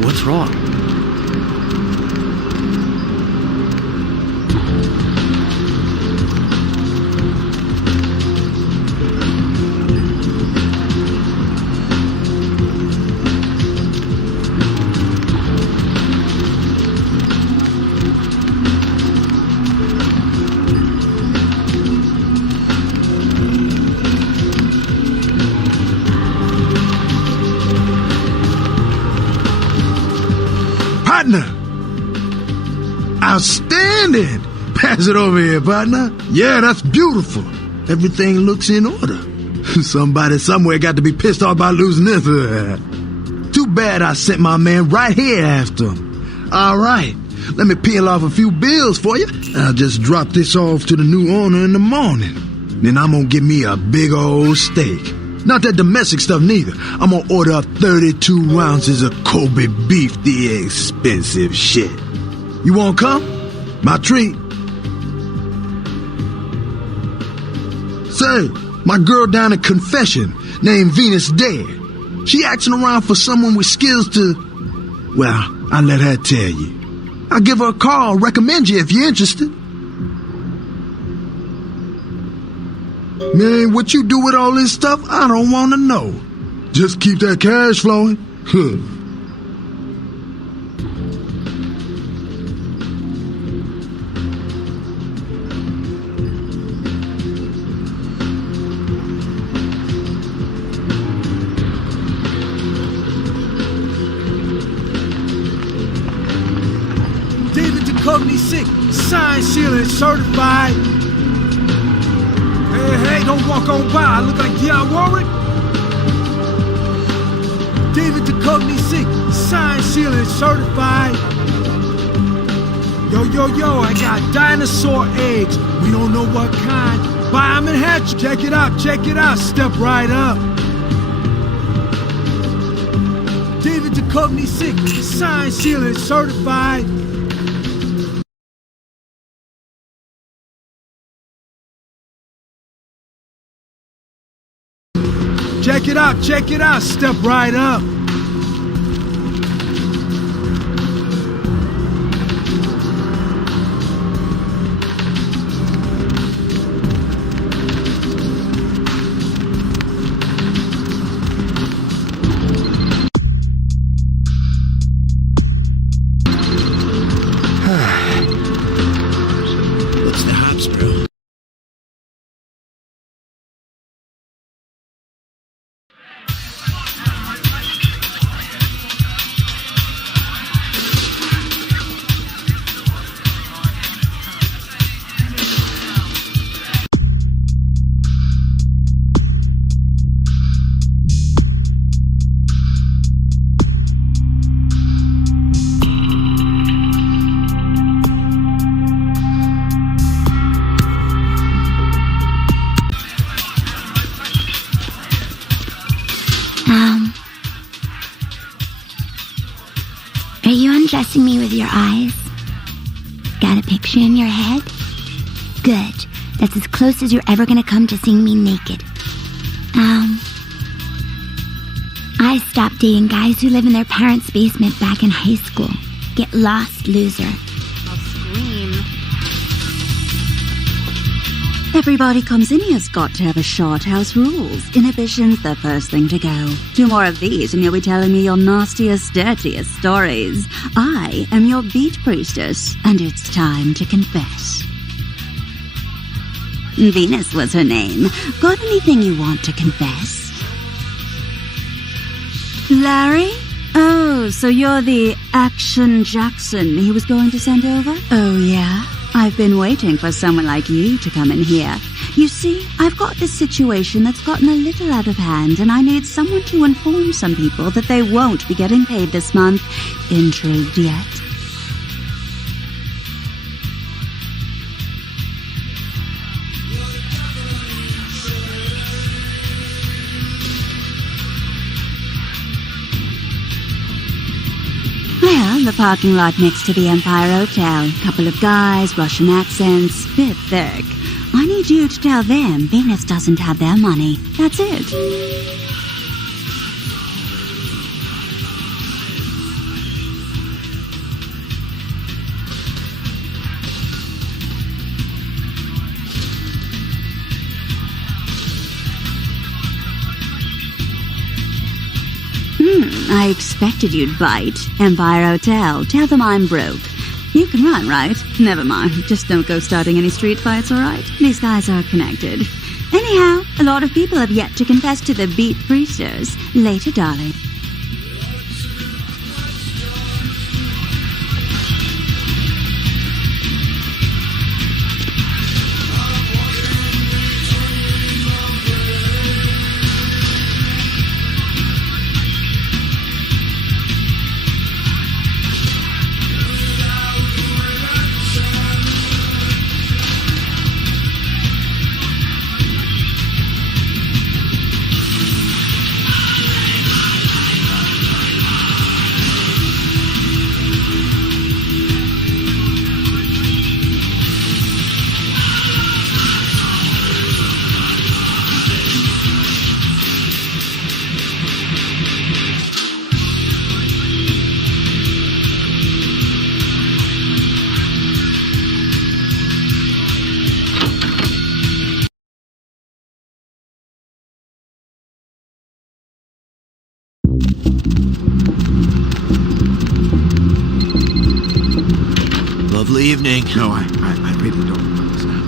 What's wrong? Partner! Outstanding! Pass it over here, partner. Yeah, that's beautiful. Everything looks in order. Somebody somewhere got to be pissed off about losing this. Too bad I sent my man right here after him. All right, let me peel off a few bills for you. I'll just drop this off to the new owner in the morning. Then I'm gonna get me a big old steak. Not that domestic stuff neither. I'm gonna order up 32 ounces of Kobe beef, the expensive shit. You wanna come? My treat. Say, my girl down at Confession, named Venus Dead. She asking around for someone with skills to... Well, I'll let her tell you. I'll give her a call, recommend you if you're interested. Man, what you do with all this stuff, I don't want to know. Just keep that cash flowing. David Duchovny sick, signed, sealed, and certified. Hey, don't walk on by. I look like Dionne Warwick. David Duchovny sick, signed, sealed, and certified. Yo, I got dinosaur eggs. We don't know what kind. Buy 'em and hatch. Check it out, step right up. David Duchovny sick, signed, sealed, and certified. Check it out, step right up. What's the hops, bro? Are you undressing me with your eyes? Got a picture in your head? Good. That's as close as you're ever gonna come to seeing me naked. I stopped dating guys who live in their parents' basement back in high school. Get lost, loser. I'll scream. Everybody comes in here's got to have a short house rules. Inhibition's the first thing to go. 2 more of these and you'll be telling me your nastiest, dirtiest stories. I am your beat priestess, and it's time to confess. Venus was her name. Got anything you want to confess? Larry? Oh, so you're the Action Jackson he was going to send over? Oh, yeah? I've been waiting for someone like you to come in here. You see, I've got this situation that's gotten a little out of hand, and I need someone to inform some people that they won't be getting paid this month. Intrigued yet? Well, the parking lot next to the Empire Hotel. Couple of guys, Russian accents, bit thick. I need you to tell them Venus doesn't have their money. That's it. I expected you'd bite. Empire Hotel. Tell them I'm broke. You can run, right? Never mind. Just don't go starting any street fights, alright? These guys are connected. Anyhow, a lot of people have yet to confess to the beat priesters. Later, darling. Lovely evening. No, I really don't understand.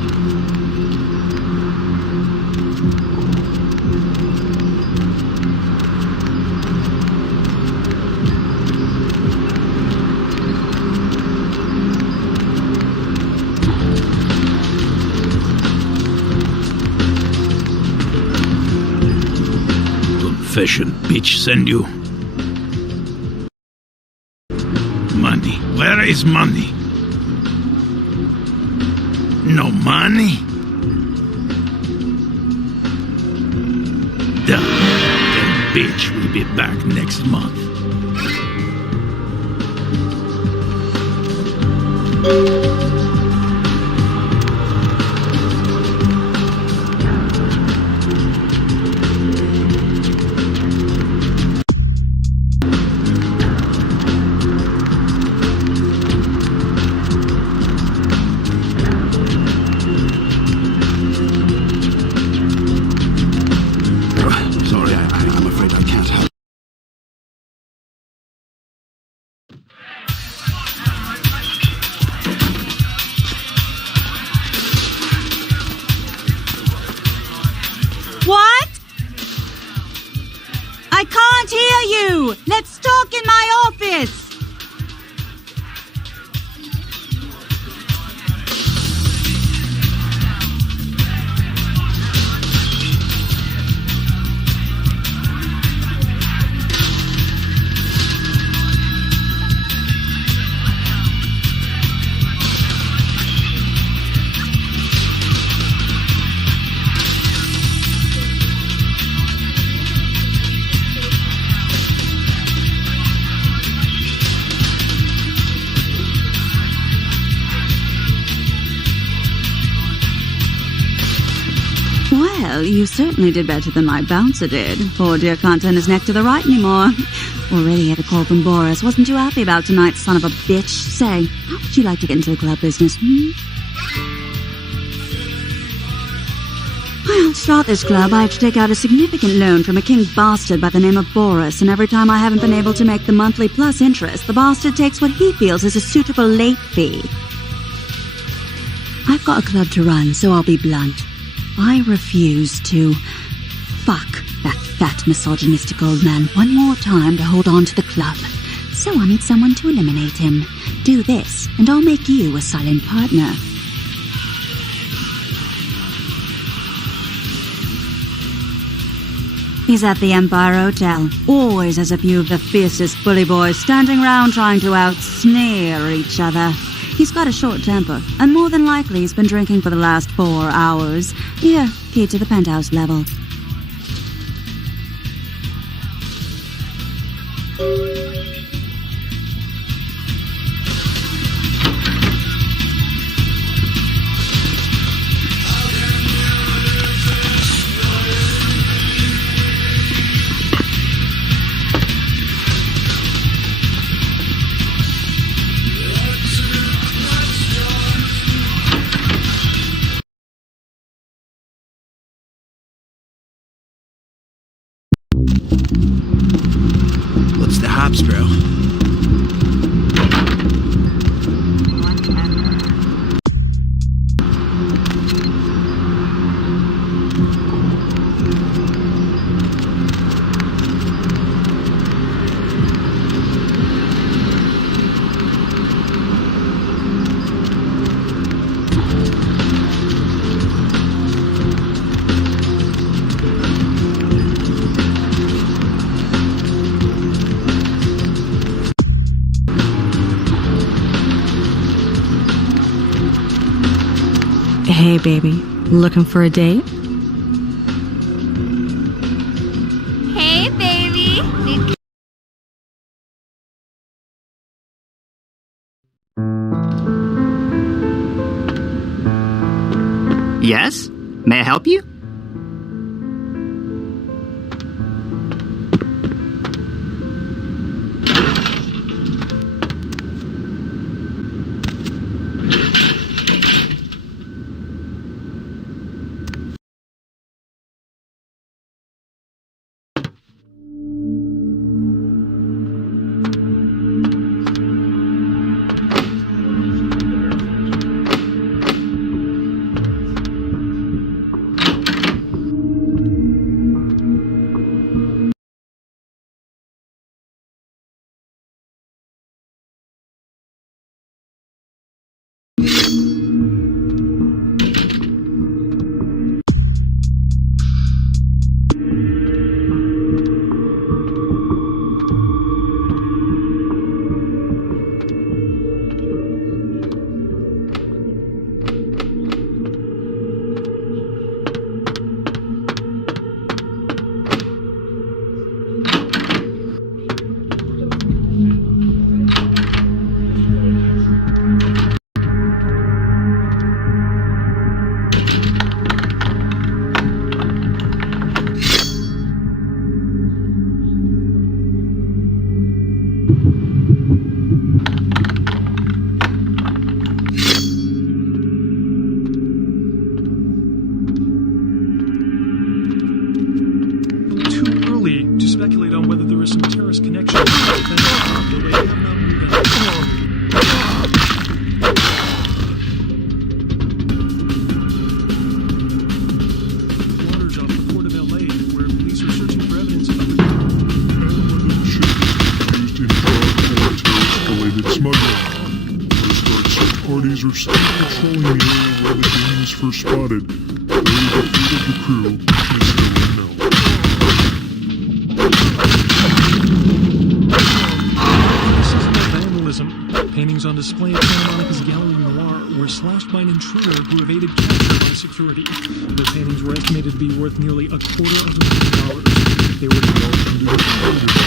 confession bitch send you? Money. Where is money? No money? That bitch will be back next month. Sorry, I'm afraid I can't help. What? I can't hear you! Let's talk in my office! Well, you certainly did better than my bouncer did. Poor dear can't turn his neck to the right anymore. Already had a call from Boris. Wasn't too happy about tonight, son of a bitch. Say, how would you like to get into the club business, Well, to start this club, I have to take out a significant loan from a king bastard by the name of Boris, and every time I haven't been able to make the monthly plus interest, the bastard takes what he feels is a suitable late fee. I've got a club to run, so I'll be blunt. I refuse to fuck that fat misogynistic old man one more time to hold on to the club. So I need someone to eliminate him. Do this, and I'll make you a silent partner. He's at the Empire Hotel. Always has a few of the fiercest bully boys standing round trying to out-sneer each other. He's got a short temper, and more than likely he's been drinking for the last 4 hours. Here, key to the penthouse level. What's the hops, bro? Hey, baby. Looking for a date? Hey, baby. Yes? May I help you? guys are still patrolling the area where the game was first spotted. Though we defeated the crew, we still unknown. Vandalism. Paintings on display at Santa Monica's Gallery Noir were slashed by an intruder who evaded capture by security. The paintings were estimated to be worth nearly $250,000. They were developed under the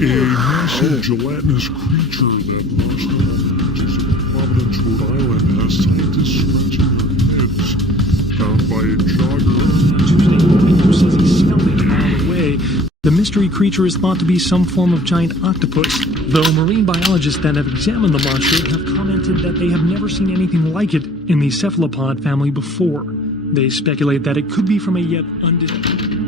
A massive gelatinous creature that last known on the beaches of Providence, Rhode Island has scientists scratching their heads. Found by a jogger. Tuesday morning, who says he smelled it a mile away. The mystery creature is thought to be some form of giant octopus, though marine biologists that have examined the monster have commented that they have never seen anything like it in the cephalopod family before. They speculate that it could be from a yet undiscovered...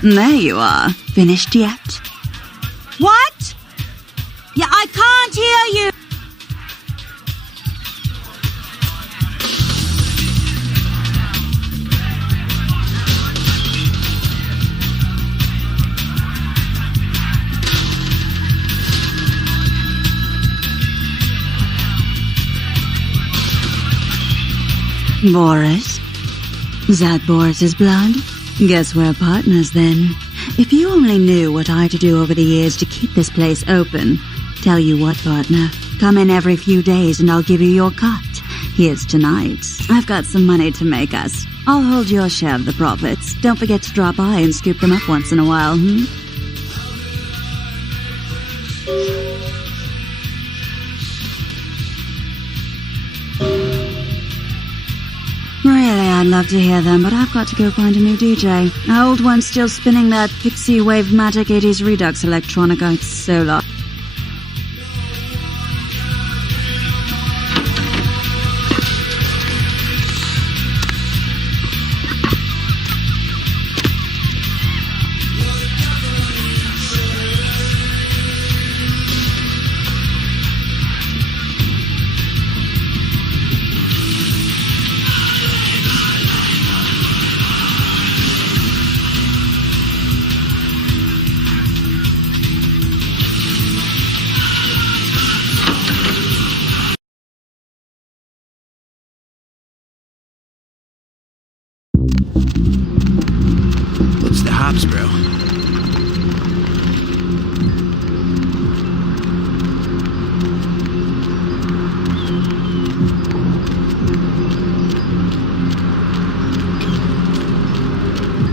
There you are. Finished yet? What? Yeah, I can't hear you. Boris? Is that Boris's blood? Guess we're partners then. If you only knew what I had to do over the years to keep this place open. Tell you what, partner. Come in every few days and I'll give you your cut. Here's tonight's. I've got some money to make us. I'll hold your share of the profits. Don't forget to drop by and scoop them up once in a while, Really, I'd love to hear them, but I've got to go find a new DJ. My old one's still spinning that Pixie Wave Magic 80s Redux electronica. It's so loud. What's the hops, bro?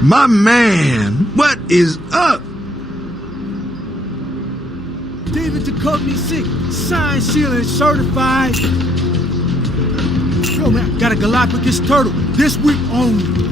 My man, what is up? David Duchovny sick, signed, sealed, and certified. Yo, man, got a Galapagos turtle this week only.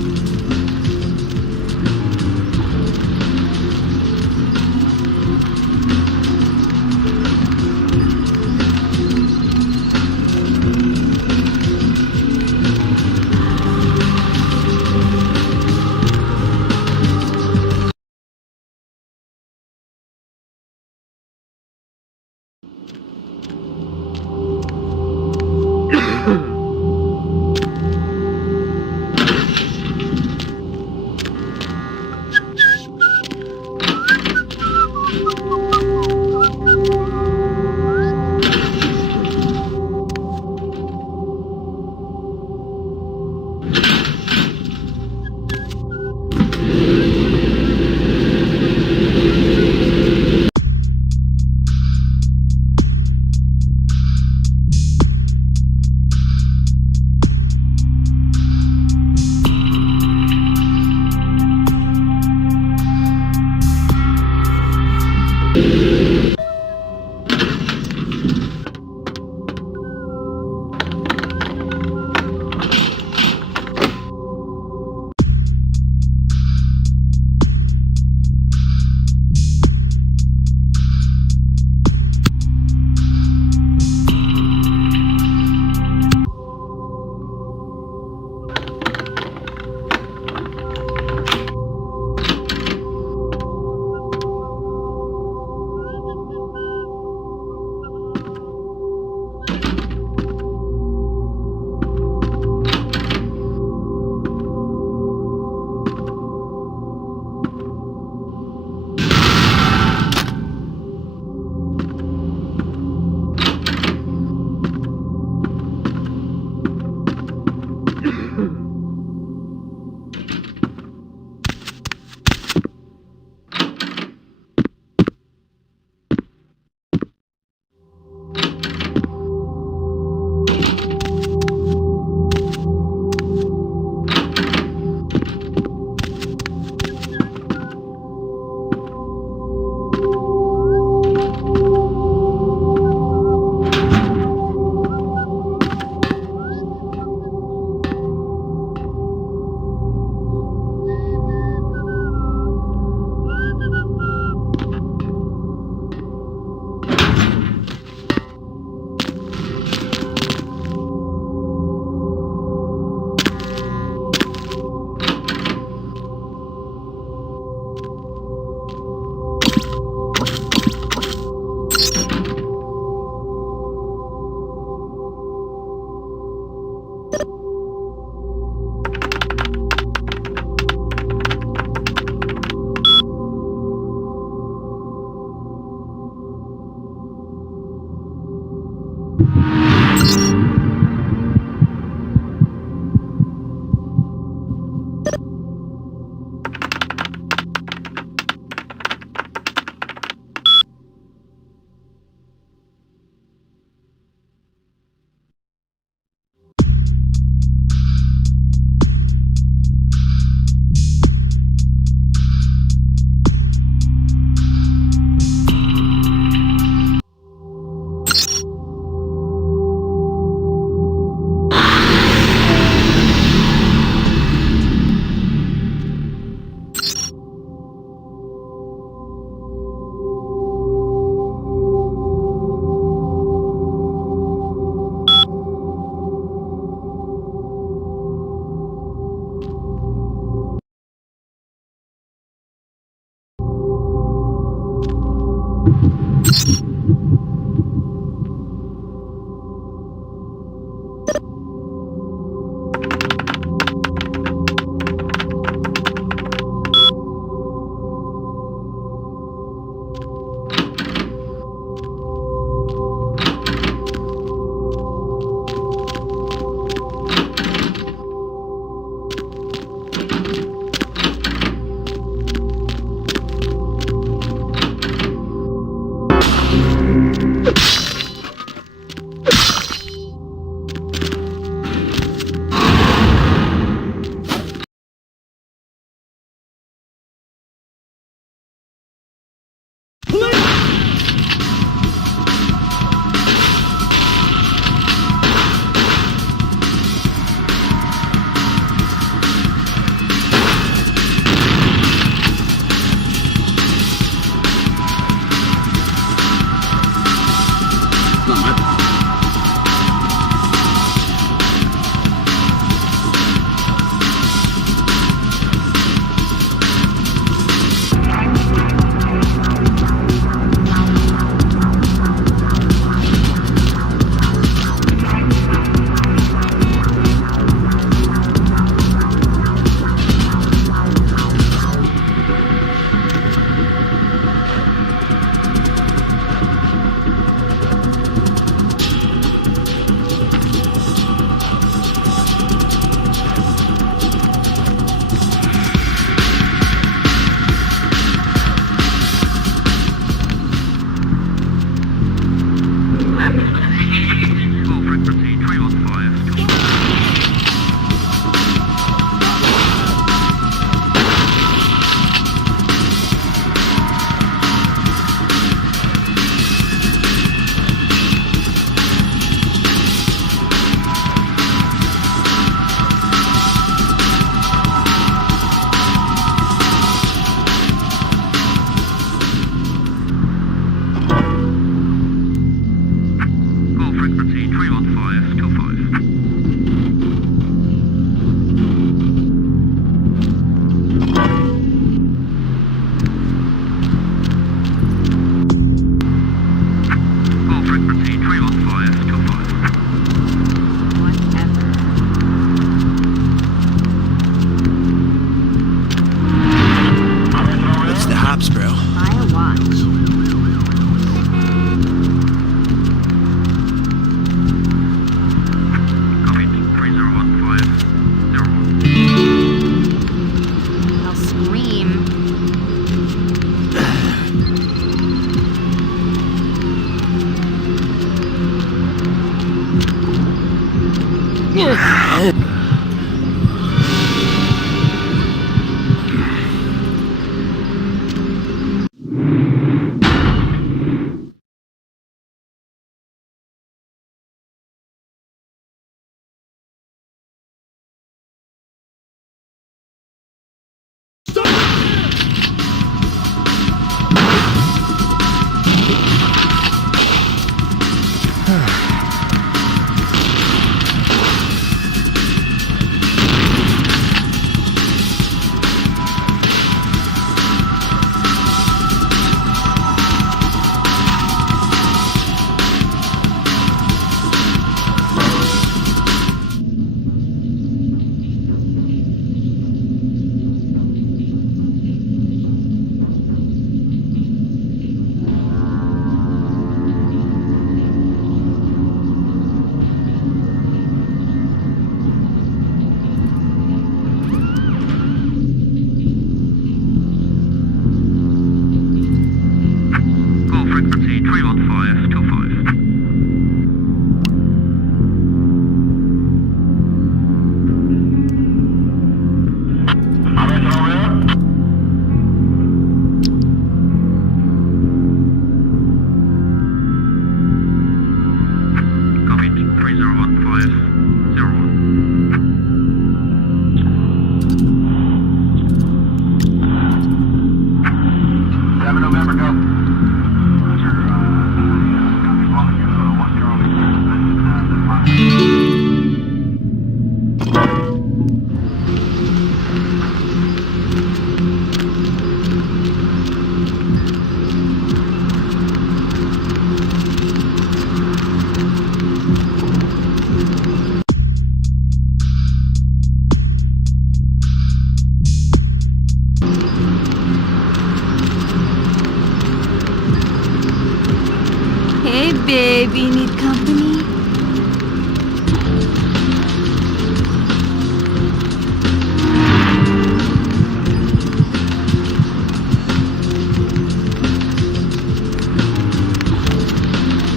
Hey, baby, need company?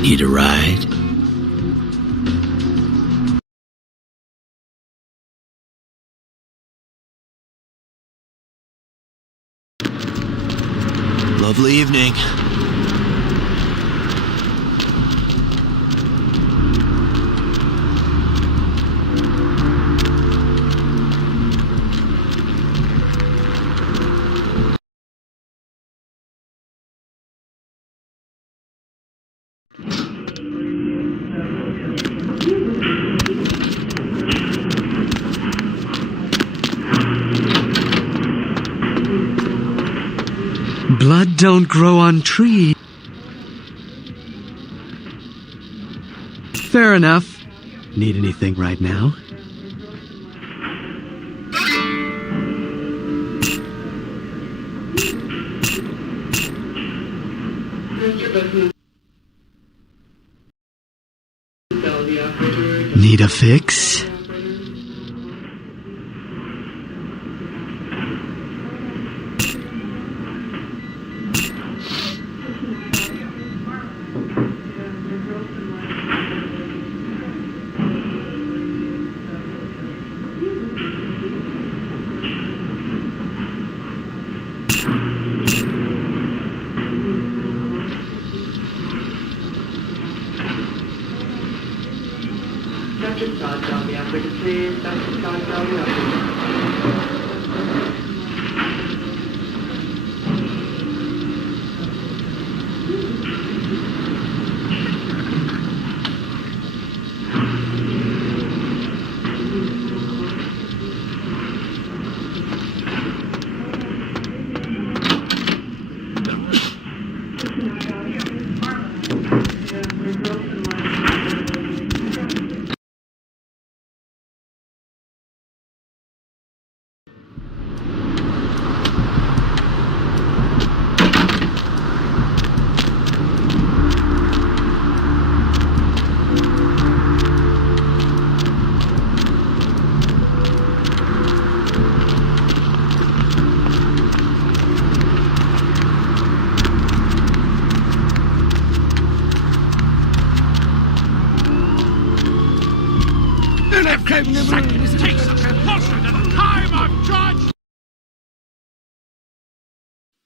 Need a ride? Lovely evening. Blood don't grow on trees. Fair enough. Need anything right now? Need a fix?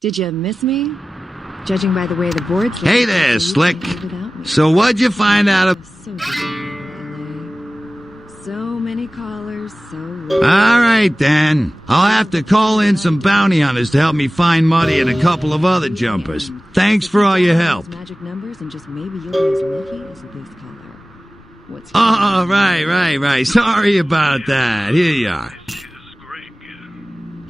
Did you miss me? Judging by the way the boards... Hey there, Slick. So what'd you find out of... So many callers, so... All right, then. I'll have to call in some bounty hunters to help me find Muddy and a couple of other jumpers. Thanks for all your help. Magic numbers and just maybe you'll be as lucky as this caller. What's... Oh, right. Sorry about that. Here you are.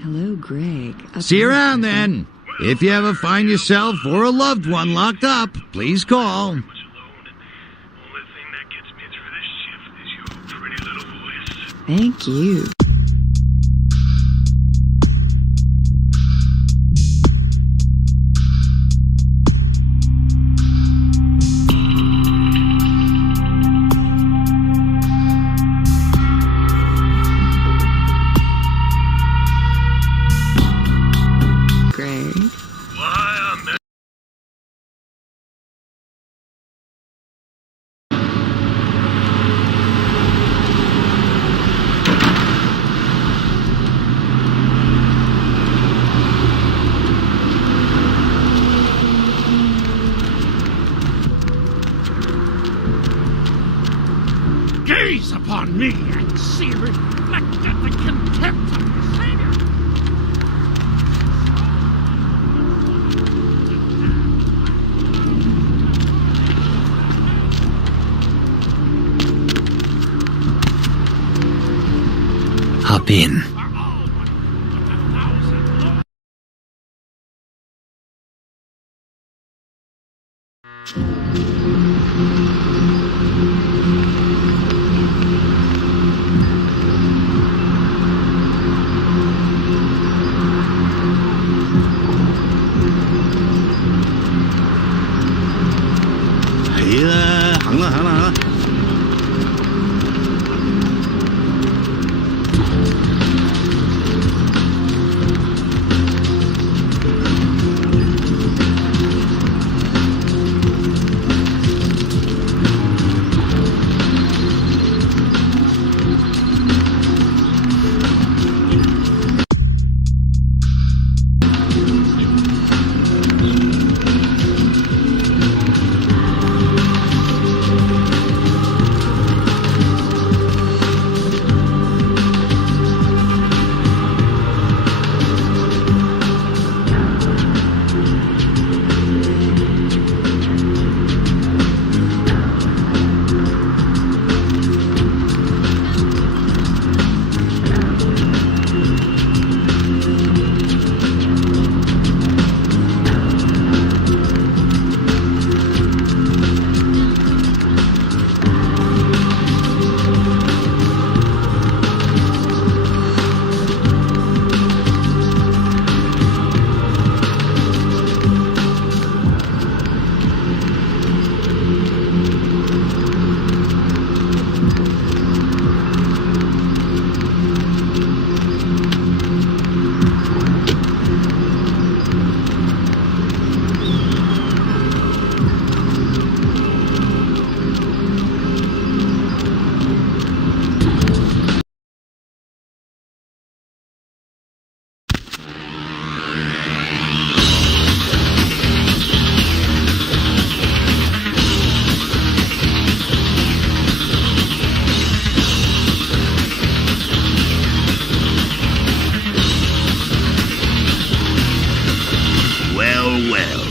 Hello, Greg. See you around, then. If you ever find yourself or a loved one locked up, please call. Thank you. Gaze upon me and see reflected the contempt of your Savior. Hop in.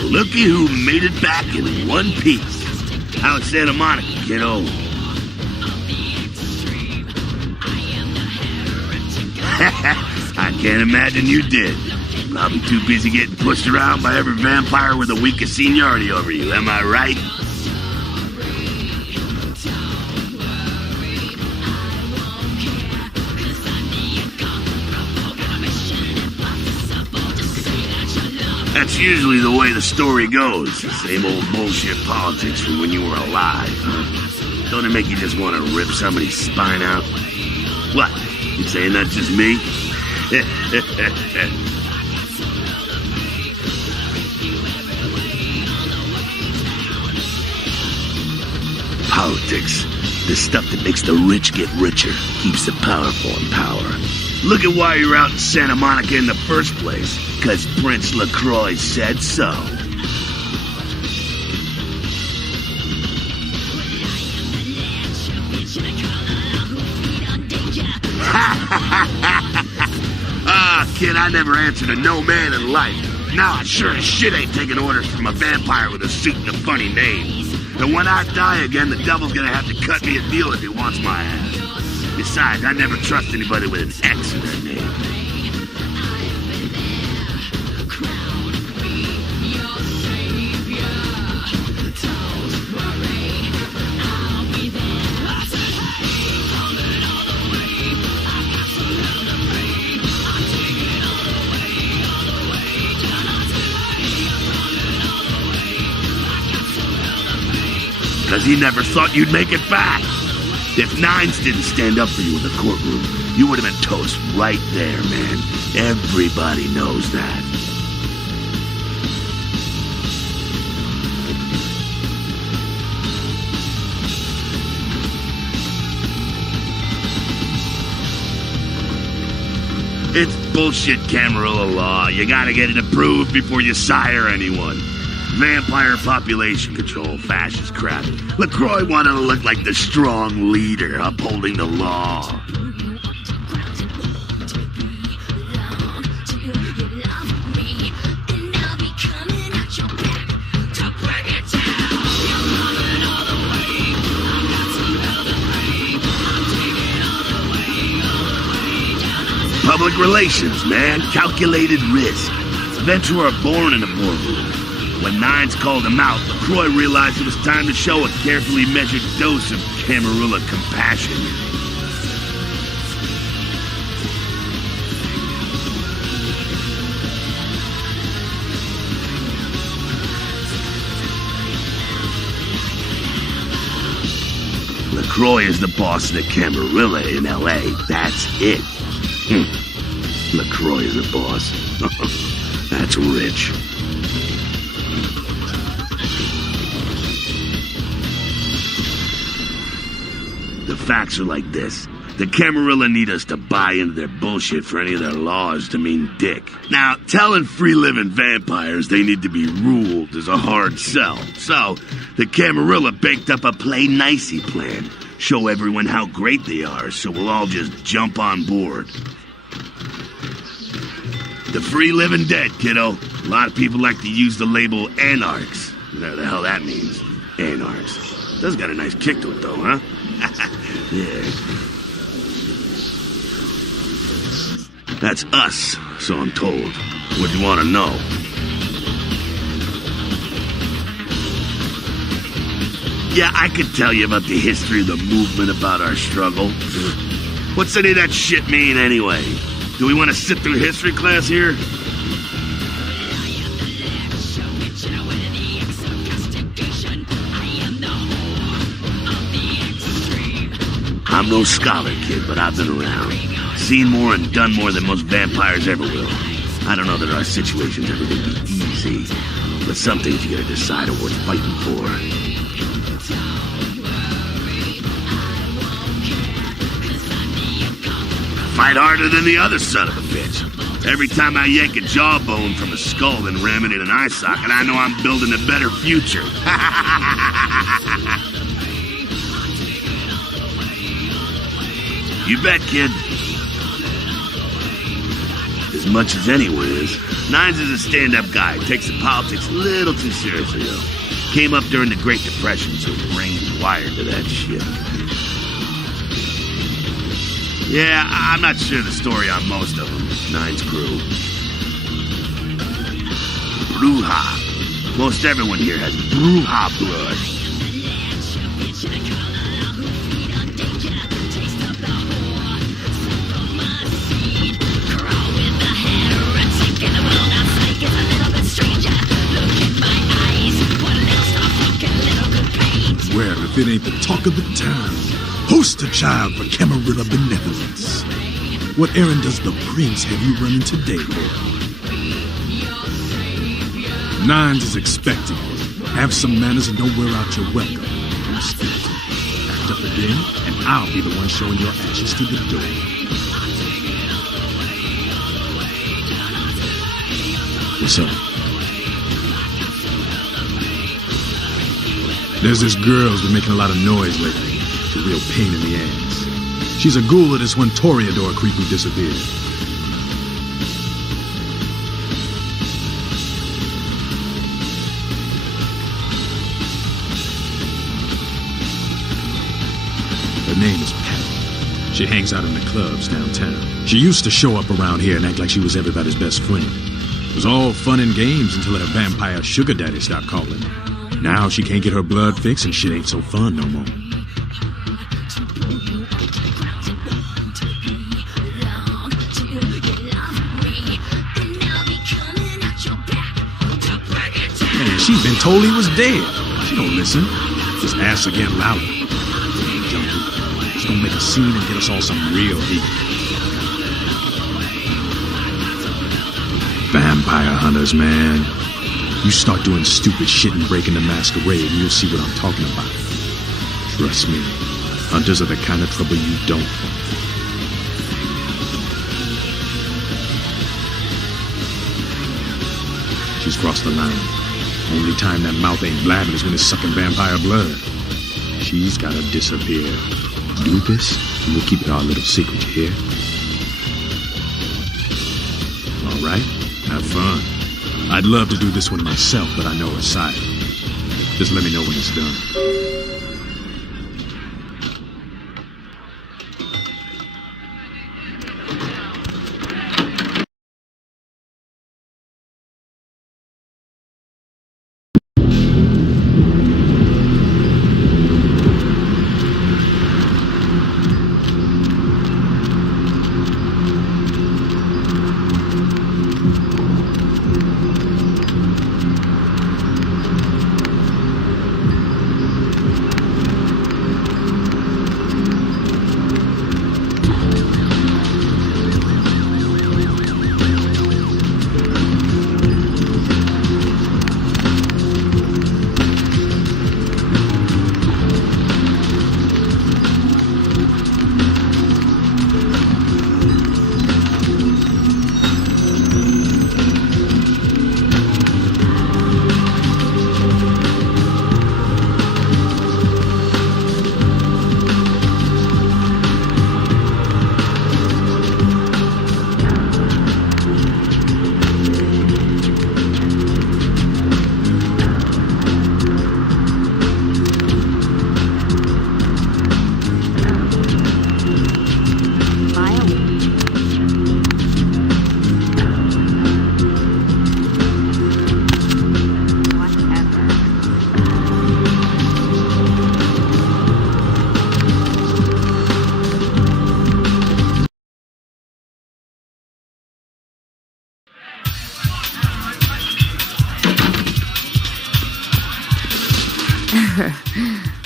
Looky who made it back in one piece. Out Santa Monica, kiddo. I can't imagine you did. Probably too busy getting pushed around by every vampire with the weakest seniority over you, am I right? That's usually the way the story goes. Same old bullshit politics from when you were alive. Don't it make you just want to rip somebody's spine out? What? You saying that's just me? Politics. The stuff that makes the rich get richer, keeps the powerful in power. Look at why you're out in Santa Monica in the first place. 'Cause Prince LaCroix said so. Kid, I never answered to no man in life. Now I sure as shit ain't taking orders from a vampire with a suit and a funny name. And when I die again, the devil's gonna have to cut me a deal if he wants my ass. Besides, I never trust anybody with an X in their name. Because he never thought you'd make it back. If Nines didn't stand up for you in the courtroom, you would have been toast right there, man. Everybody knows that. It's bullshit Camarilla law. You gotta get it approved before you sire anyone. Vampire population control, fascist crap. LaCroix wanted to look like the strong leader upholding the law. Public relations, man. Calculated risk. Ventura born in a boardroom. When Nines called him out, LaCroix realized it was time to show a carefully measured dose of Camarilla compassion. LaCroix is the boss of the Camarilla in L.A. That's it. LaCroix is the boss. That's rich. The facts are like this. The Camarilla need us to buy into their bullshit for any of their laws to mean dick. Now, telling free-living vampires they need to be ruled is a hard sell. So, the Camarilla baked up a play-nicey plan. Show everyone how great they are, so we'll all just jump on board. The free-living dead, kiddo. A lot of people like to use the label anarchs. Whatever the hell that means. Anarchs. Does got a nice kick to it, though, huh? Yeah. That's us, so I'm told. What do you want to know? Yeah, I could tell you about the history of the movement about our struggle. What's any of that shit mean, anyway? Do we want to sit through history class here? I'm no scholar, kid, but I've been around. Seen more and done more than most vampires ever will. I don't know that our situation's ever gonna be easy, but some things you gotta decide are worth fighting for. Fight harder than the other son of a bitch. Every time I yank a jawbone from a skull and ram it in an eye socket, I know I'm building a better future. You bet, kid. as much as anyone is. Nines is a stand-up guy. Takes the politics a little too seriously, though. Came up during the Great Depression, so his brain's wired to that shit. Yeah, I'm not sure the story on most of them, Nine's crew. Bruja. Most everyone here has Bruja blood. Well, if it ain't the talk of the town, poster child for Camarilla benevolence. What errand does the prince have you running today, boy? Nines is expecting. Have some manners and don't wear out your welcome. Act up again, and I'll be the one showing your ashes to the door. What's up? There's this girl's been making a lot of noise lately. It's a real pain in the ass. She's a ghoul of this one Toreador creep who disappeared. Her name is Pat. She hangs out in the clubs downtown. She used to show up around here and act like she was everybody's best friend. It was all fun and games until her vampire sugar daddy stopped calling. Now she can't get her blood fixed and shit ain't so fun no more. Man, she's been told he was dead. She don't listen. Just asks again louder. Junkie. Just don't make a scene and get us all some real heat. Vampire hunters, man. You start doing stupid shit and breaking the masquerade, and you'll see what I'm talking about. Trust me, hunters are the kind of trouble you don't want. She's crossed the line. Only time that mouth ain't blabbing is when it's sucking vampire blood. She's gotta disappear. Do this, and we'll keep it our little secret, you hear? All right, have fun. I'd love to do this one myself, but I know her side. Just let me know when it's done.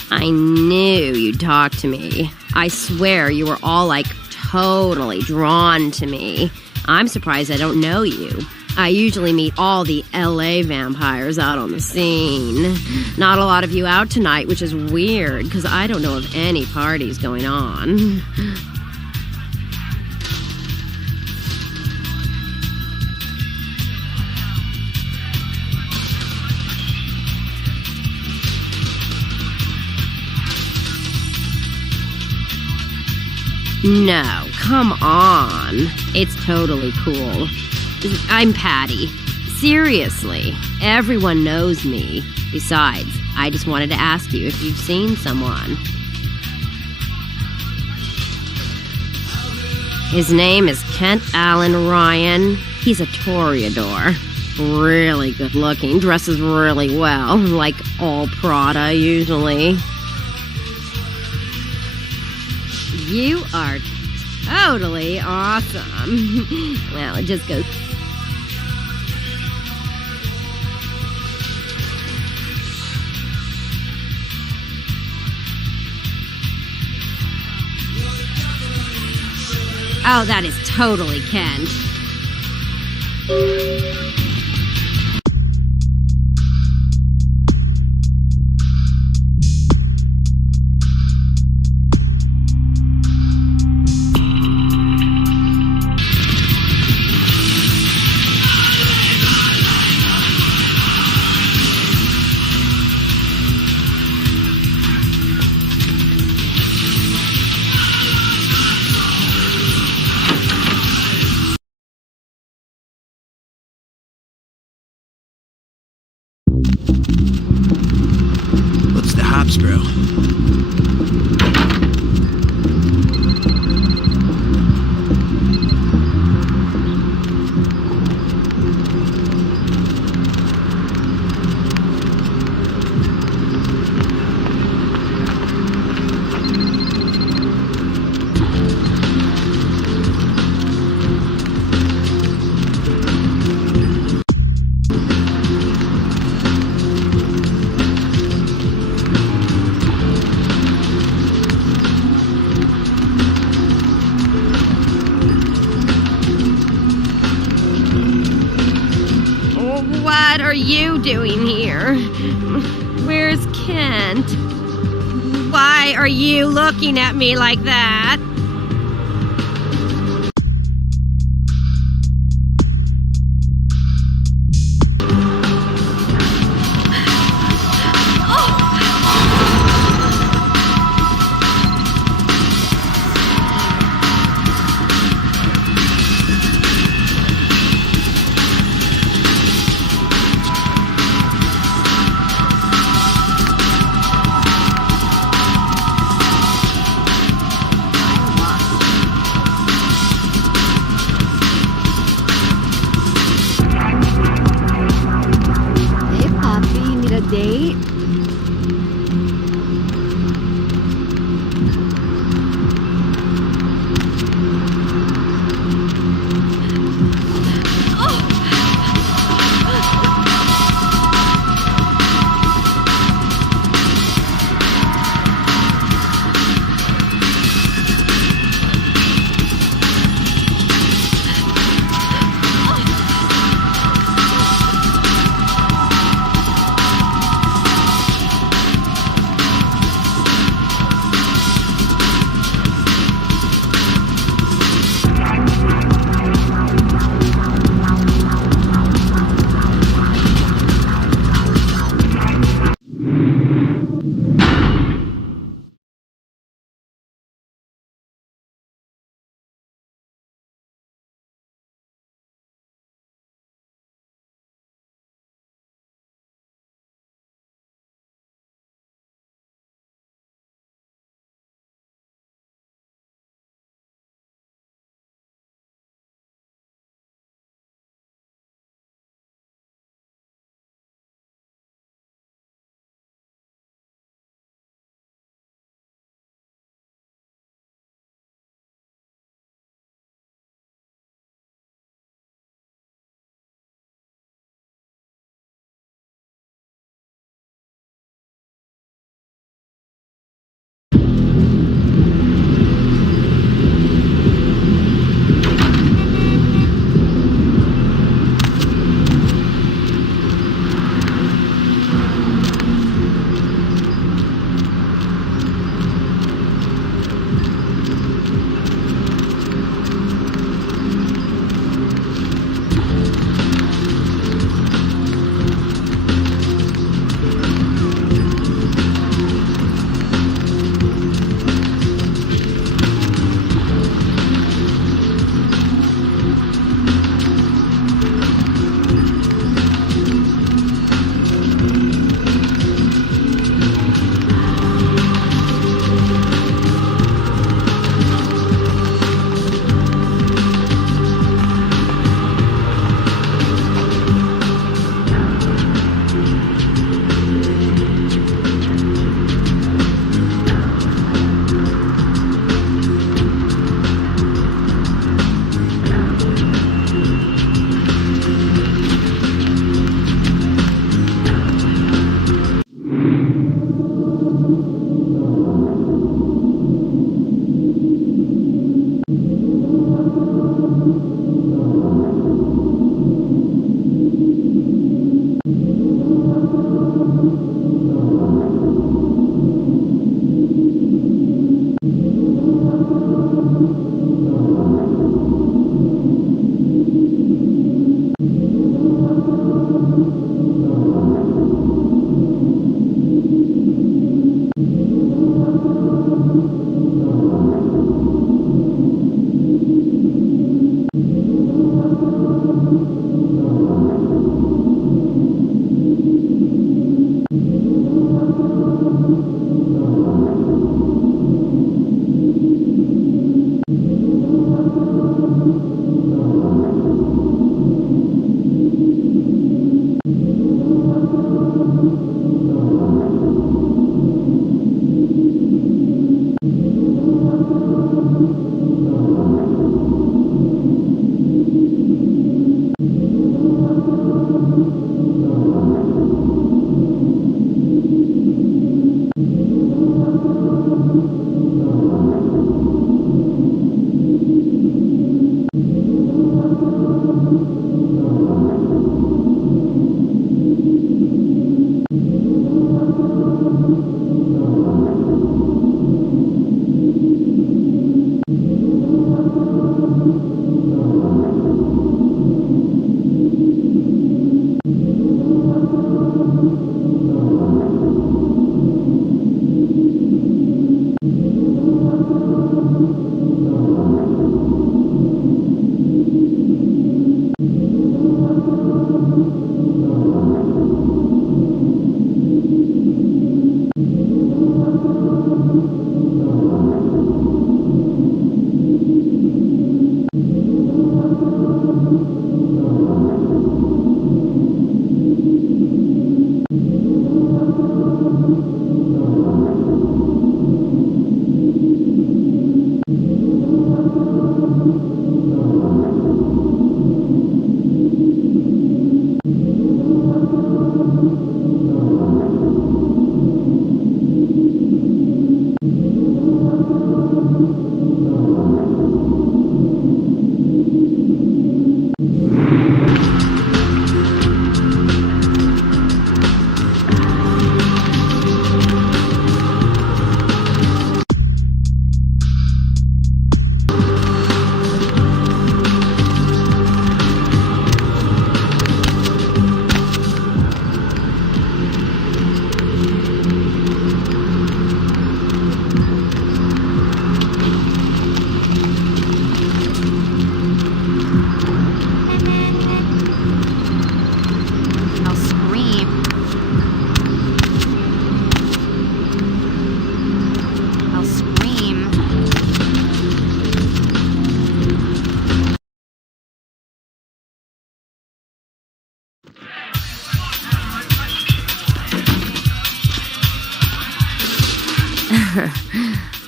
I knew you'd talk to me. I swear you were all, like, totally drawn to me. I'm surprised I don't know you. I usually meet all the LA vampires out on the scene. Not a lot of you out tonight, which is weird, because I don't know of any parties going on. No, come on. It's totally cool. I'm Patty. Seriously, everyone knows me. Besides, I just wanted to ask you if you've seen someone. His name is Kent Allen Ryan. He's a toreador. Really good looking, dresses really well, like all Prada usually. You are totally awesome. Well, it just goes... Oh, that is totally Kent. What's the hops, bro? What are you doing here? Where's Kent? Why are you looking at me like that?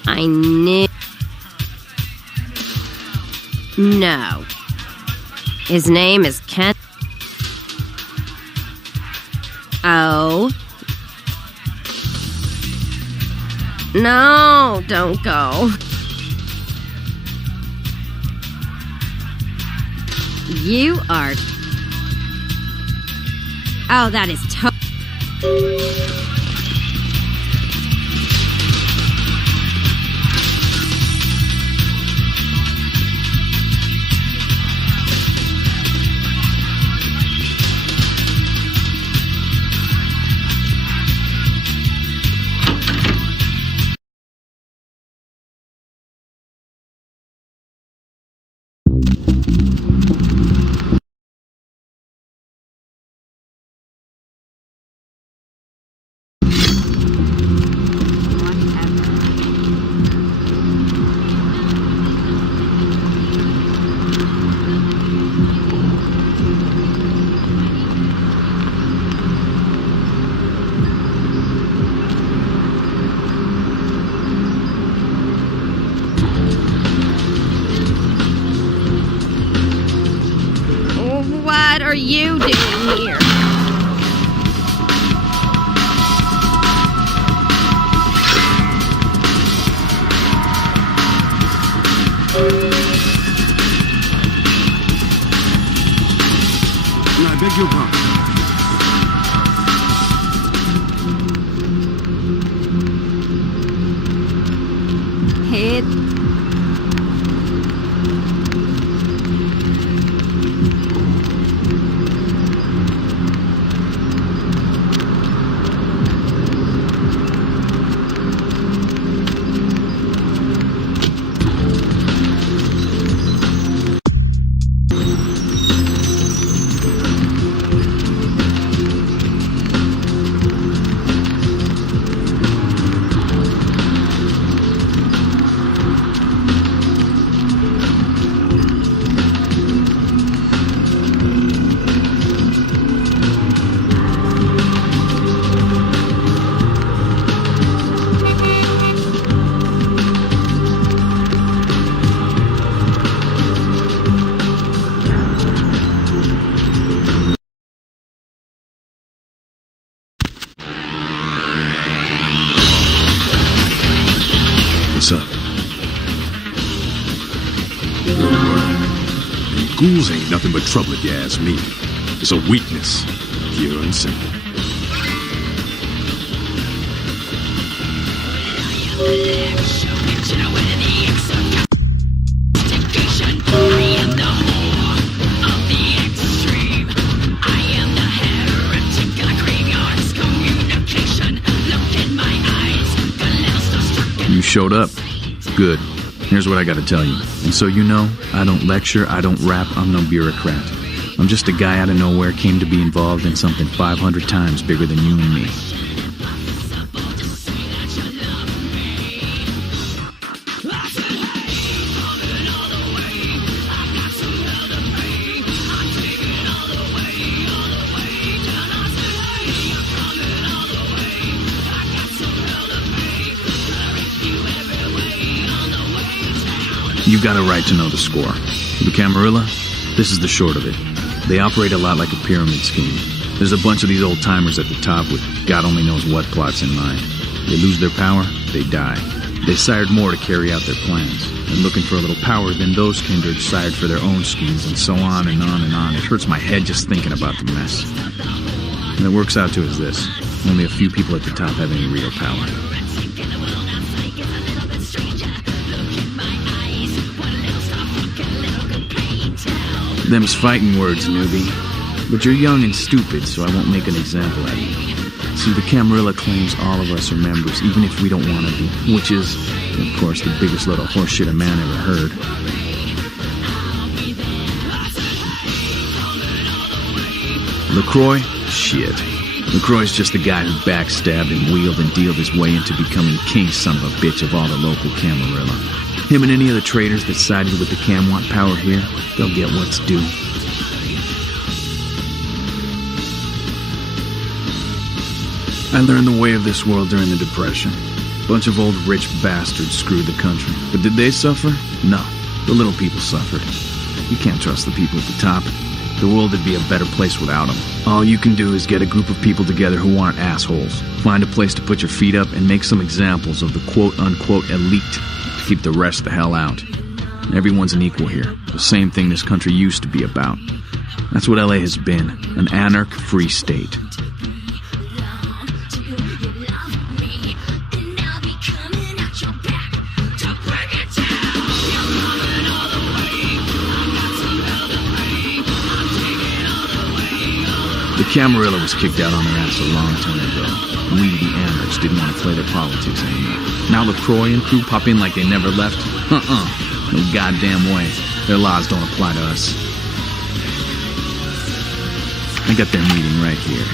I knew. No. His name is Ken. Oh. No, don't go. You are... Oh, that is What are you doing here? I beg your pardon. Hit. What's up? Ghouls ain't nothing but trouble if you ask me. It's a weakness, pure and simple. You showed up. Good. Here's what I gotta tell you. And so you know, I don't lecture, I don't rap, I'm no bureaucrat. I'm just a guy out of nowhere came to be involved in something 500 times bigger than you and me. You got a right to know the score. The Camarilla, this is the short of it. They operate a lot like a pyramid scheme. There's a bunch of these old-timers at the top with God only knows what plots in mind. They lose their power, they die. They sired more to carry out their plans. And looking for a little power, then those kindred sired for their own schemes, and so on and on and on. It hurts my head just thinking about the mess. And it works out to is this. Only a few people at the top have any real power. Them's fighting words, newbie. But you're young and stupid, so I won't make an example out of you. See, the Camarilla claims all of us are members, even if we don't want to be. Which is, of course, the biggest load of horseshit a man ever heard. LaCroix? Shit. LaCroix's just the guy who backstabbed and wheeled and dealed his way into becoming king son of a bitch of all the local Camarilla. Him and any of the traitors that sided with the Cam want power here, they'll get what's due. I learned the way of this world during the Depression. Bunch of old rich bastards screwed the country. But did they suffer? No. The little people suffered. You can't trust the people at the top. The world would be a better place without them. All you can do is get a group of people together who aren't assholes. Find a place to put your feet up and make some examples of the quote-unquote elite to keep the rest the hell out. Everyone's an equal here. The same thing this country used to be about. That's what LA has been. An anarch-free state. The Camarilla was kicked out on their ass a long time ago. We, the anarchs, didn't want to play their politics anymore. Now LaCroix and crew pop in like they never left? No goddamn way. Their laws don't apply to us. I got their meeting right here.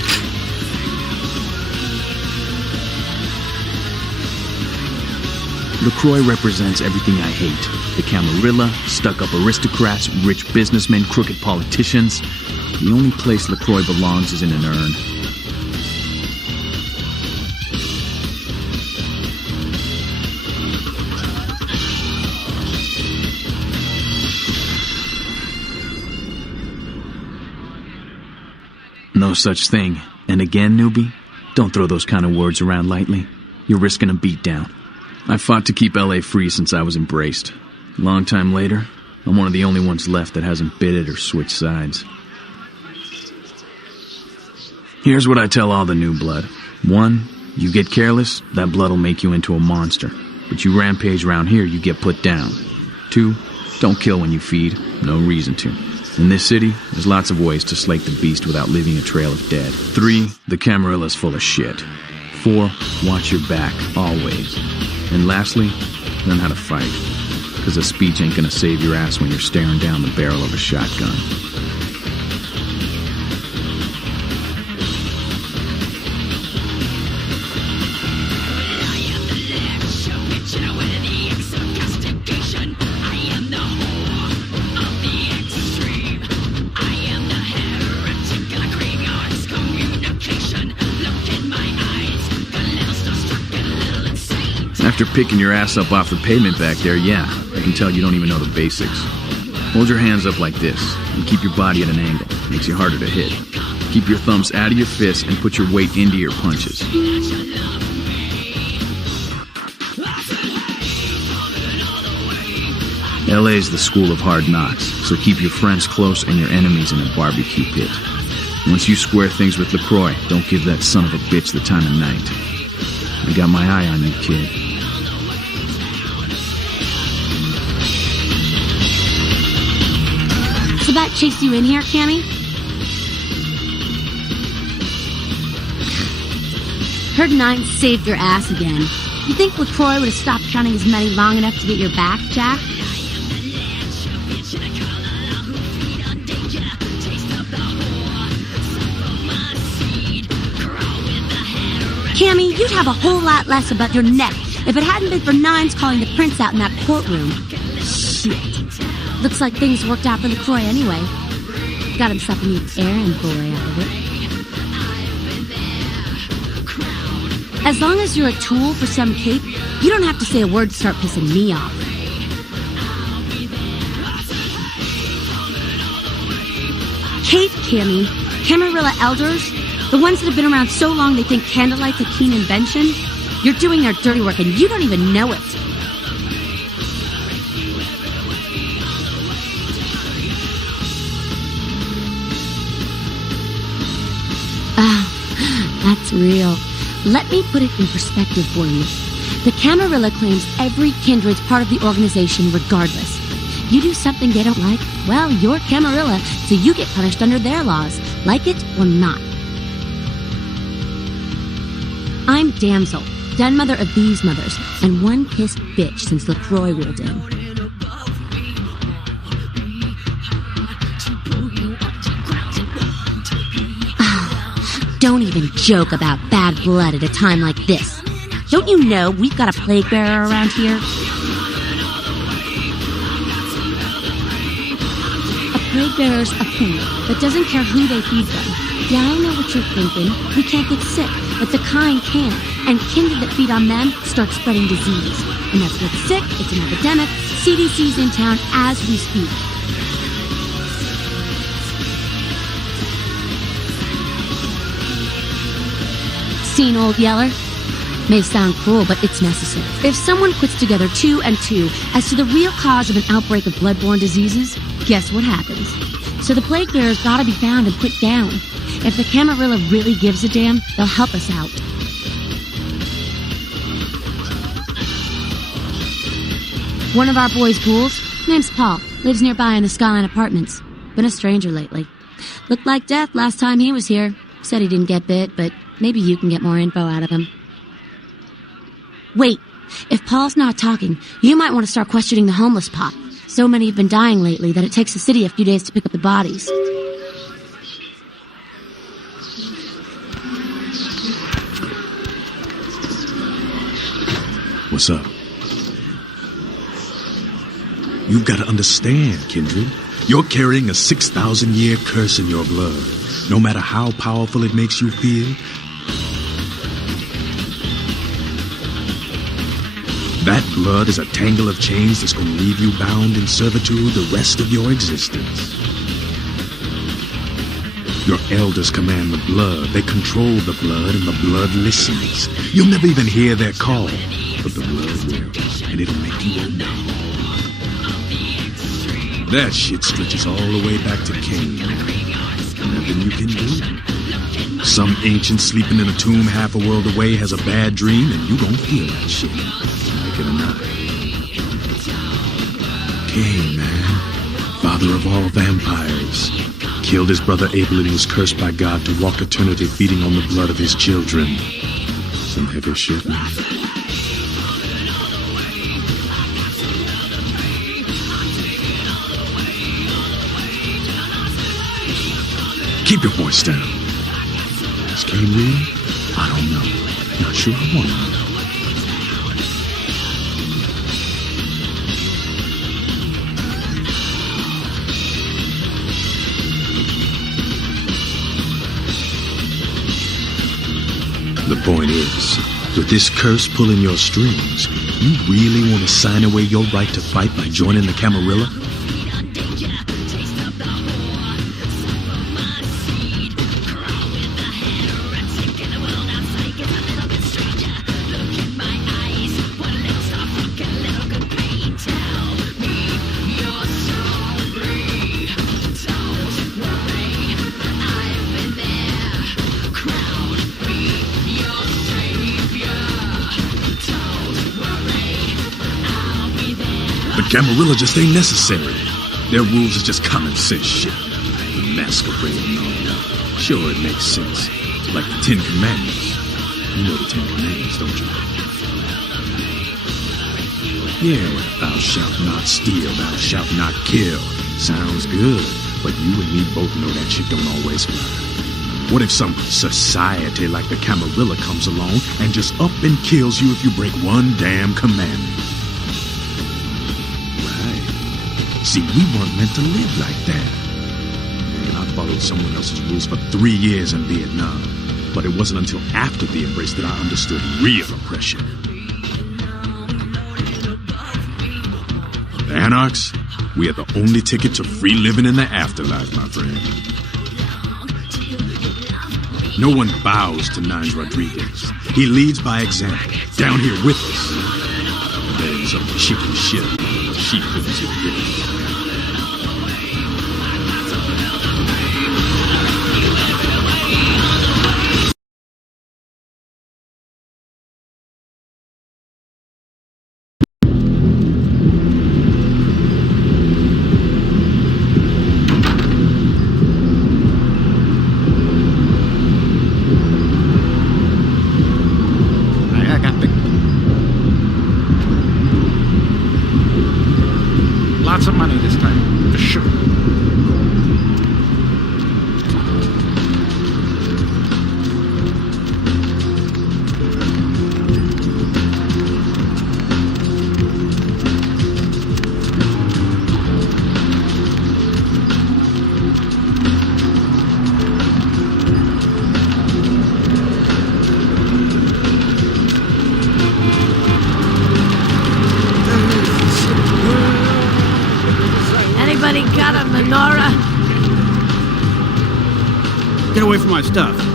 LaCroix represents everything I hate. The Camarilla, stuck-up aristocrats, rich businessmen, crooked politicians. The only place LaCroix belongs is in an urn. No such thing. And again, newbie, don't throw those kind of words around lightly. You're risking a beatdown. I fought to keep LA free since I was embraced. Long time later, I'm one of the only ones left that hasn't bit it or switched sides. Here's what I tell all the new blood. 1, you get careless, that blood'll make you into a monster. But you rampage around here, you get put down. 2, don't kill when you feed. No reason to. In this city, there's lots of ways to slake the beast without leaving a trail of dead. 3, the Camarilla's full of shit. 4, watch your back, always. And lastly, learn how to fight. Because a speech ain't gonna save your ass when you're staring down the barrel of a shotgun. After picking your ass up off the pavement back there, yeah, I can tell you don't even know the basics. Hold your hands up like this, and keep your body at an angle. Makes you harder to hit. Keep your thumbs out of your fists and put your weight into your punches. LA's the school of hard knocks, so keep your friends close and your enemies in a barbecue pit. Once you square things with LaCroix, don't give that son of a bitch the time of night. I got my eye on you, kid. So that chased you in here, Cammy? Heard Nine saved your ass again. You think LaCroix would have stopped counting his money long enough to get your back, Jack? Cammy, you'd have a whole lot less about your neck if it hadn't been for Nines calling the prince out in that courtroom. Shit. Looks like things worked out for LaCroix anyway. Got himself a new errand boy out of it. As long as you're a tool for some cape, you don't have to say a word to start pissing me off. Cape, Cammy. Camarilla elders. The ones that have been around so long they think candlelight's a keen invention. You're doing their dirty work and you don't even know it. That's real. Let me put it in perspective for you. The Camarilla claims every kindred's part of the organization regardless. You do something they don't like, well, you're Camarilla, so you get punished under their laws, like it or not. I'm Damsel, den mother of these mothers, and one pissed bitch since LaCroix rolled in. Don't even joke about bad blood at a time like this. Don't you know we've got a plague bearer around here? A plague bearers a food that doesn't care who they feed them. Yeah, I know what you're thinking. We can't get sick, but the kind can. And kindred that feed on them start spreading disease. And that's what's sick, it's an epidemic. CDC's in town as we speak. Seen Old Yeller? May sound cruel, but it's necessary. If someone puts together 2 and 2 as to the real cause of an outbreak of bloodborne diseases, guess what happens? So the plague bearers gotta be found and put down. If the Camarilla really gives a damn, they'll help us out. One of our boys' ghouls, name's Paul, lives nearby in the Skyline Apartments. Been a stranger lately. Looked like death last time he was here. Said he didn't get bit, but maybe you can get more info out of him. Wait, if Paul's not talking, you might want to start questioning the homeless pop. So many have been dying lately that it takes the city a few days to pick up the bodies. What's up? You've got to understand, Kindred. You're carrying a 6,000-year curse in your blood. No matter how powerful it makes you feel, that blood is a tangle of chains that's going to leave you bound in servitude the rest of your existence. Your elders command the blood. They control the blood, and the blood listens. You'll never even hear their call, but the blood will, and it'll make you obey. That shit stretches all the way back to Cain. Nothing you can do. Some ancient sleeping in a tomb half a world away has a bad dream, and you gon' feel that shit. Like it or not. Cain, man. Father of all vampires. Killed his brother Abel and was cursed by God to walk eternity feeding on the blood of his children. Some heavy shit, man. Keep your voice down. Is Cain real? I don't know. Not sure I want to know. The point is, with this curse pulling your strings, you really want to sign away your right to fight by joining the Camarilla? Camarilla just ain't necessary. Their rules are just common sense shit. The masquerade and all. Sure, it makes sense. Like the 10 Commandments. You know the 10 Commandments, don't you? Yeah, thou shalt not steal, thou shalt not kill. Sounds good, but you and me both know that shit don't always fly. What if some society like the Camarilla comes along and just up and kills you if you break one damn commandment? See, we weren't meant to live like that. And I followed someone else's rules for 3 years in Vietnam. But it wasn't until after the embrace that I understood real oppression. The Anarchs, we are the only ticket to free living in the afterlife, my friend. No one bows to Nines Rodriguez. He leads by example, down here with us. Then some chicken shit. She couldn't see the difference. Lots of money to away from my stuff.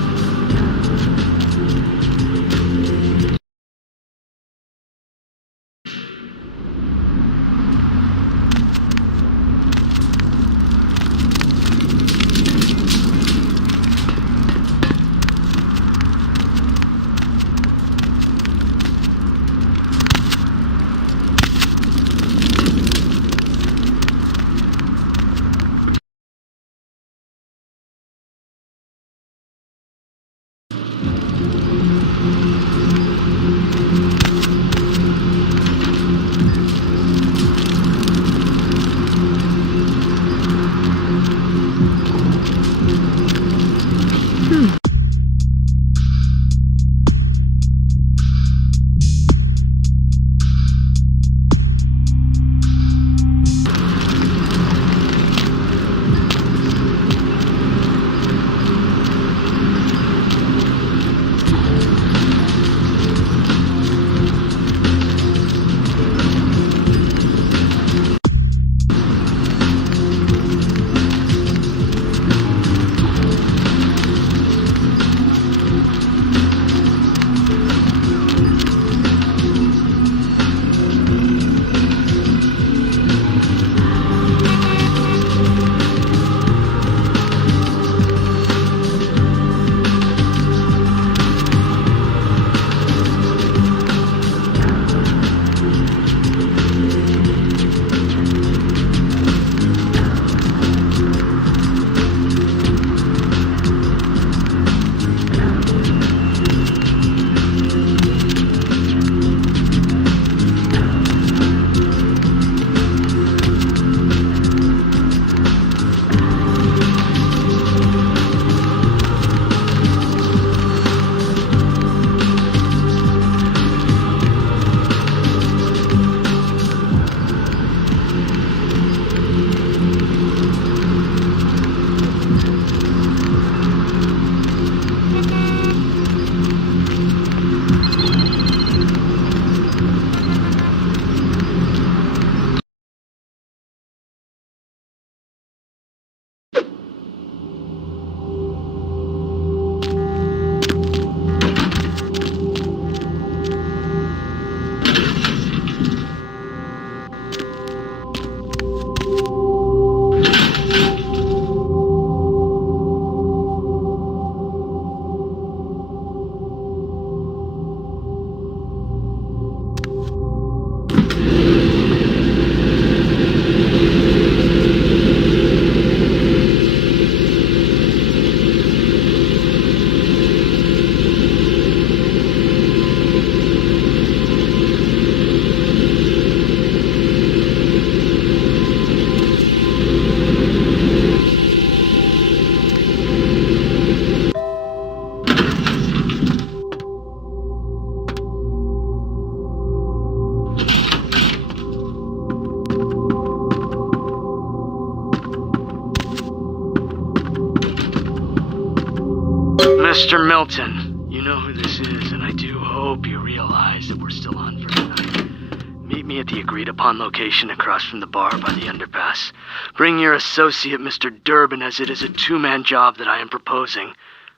Mr. Milton, you know who this is, and I do hope you realize that we're still on for tonight. Meet me at the agreed-upon location across from the bar by the underpass. Bring your associate, Mr. Durbin, as it is a two-man job that I am proposing.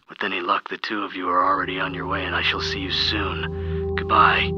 With any luck, the two of you are already on your way, and I shall see you soon. Goodbye.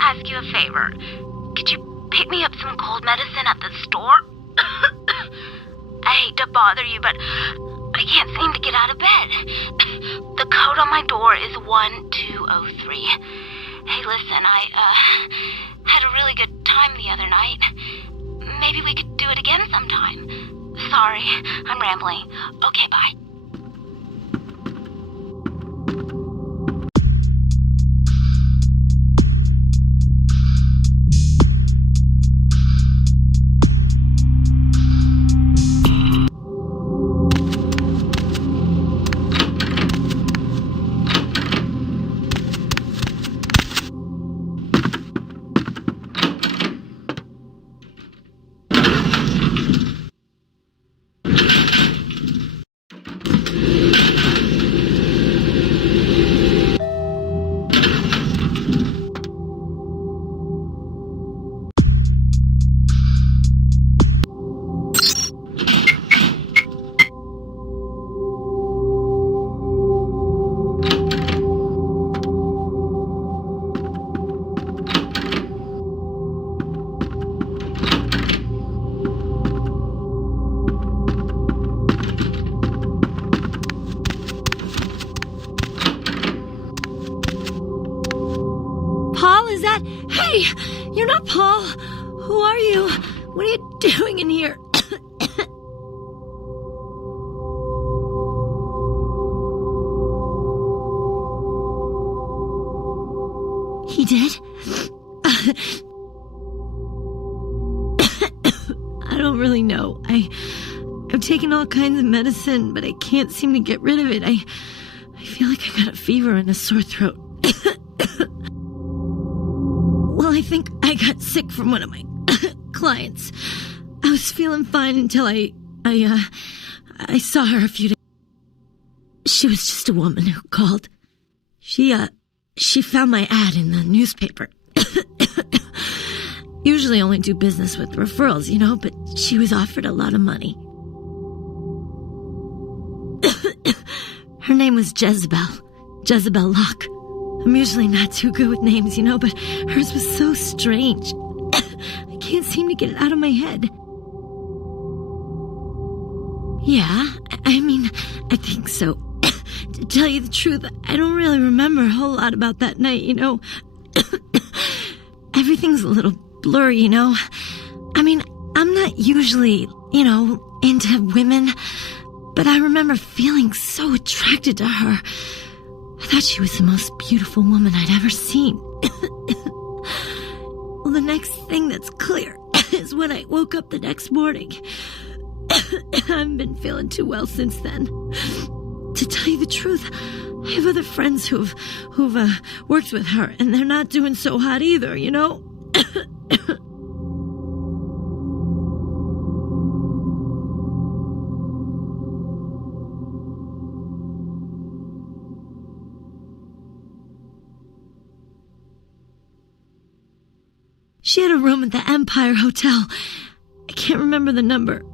ask you a favor. Could you pick me up some cold medicine at the store? I hate to bother you, but I can't seem to get out of bed. The code on my door is 1203. Hey, listen, I had a really good time the other night. Maybe we could do it again sometime. Sorry, I'm rambling. Okay, bye. Hey, you're not Paul. Who are you? What are you doing in here? He did? I don't really know. I've taken all kinds of medicine, but I can't seem to get rid of it. I feel like I got a fever and a sore throat. Well, I think I got sick from one of my clients. I was feeling fine until I saw her a few days. She was just a woman who called. She found my ad in the newspaper. Usually only do business with referrals, you know, but she was offered a lot of money. Her name was Jezebel Locke. I'm usually not too good with names, you know, but hers was so strange. I can't seem to get it out of my head. Yeah, I mean, I think so. To tell you the truth, I don't really remember a whole lot about that night, you know. Everything's a little blurry, you know. I mean, I'm not usually, you know, into women, but I remember feeling so attracted to her. I thought she was the most beautiful woman I'd ever seen. Well, the next thing that's clear is when I woke up the next morning. I haven't been feeling too well since then. To tell you the truth, I have other friends who've worked with her, and they're not doing so hot either, you know? She had a room at the Empire Hotel. I can't remember the number.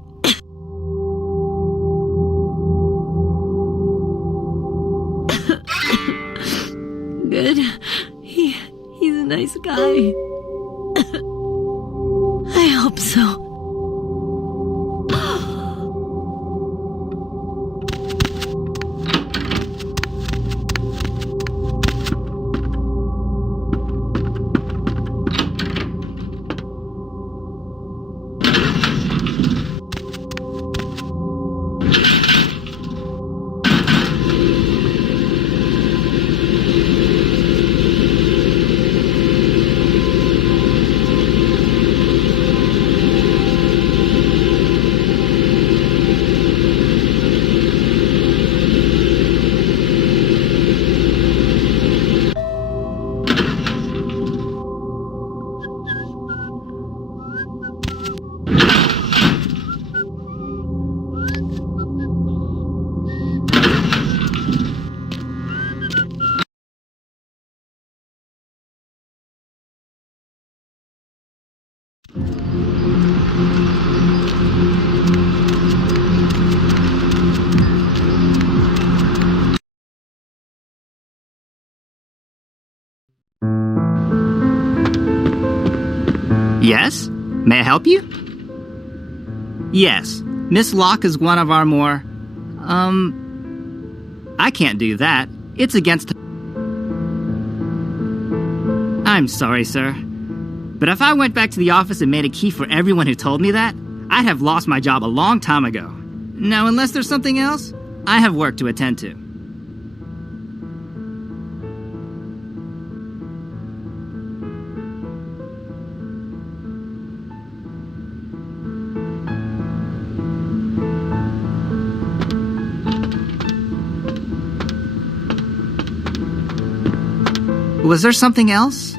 Good. He's a nice guy. I hope so. Yes? May I help you? Yes. Miss Locke is one of our more... I can't do that. It's against... I'm sorry, sir. But if I went back to the office and made a key for everyone who told me that, I'd have lost my job a long time ago. Now, unless there's something else, I have work to attend to. Was there something else?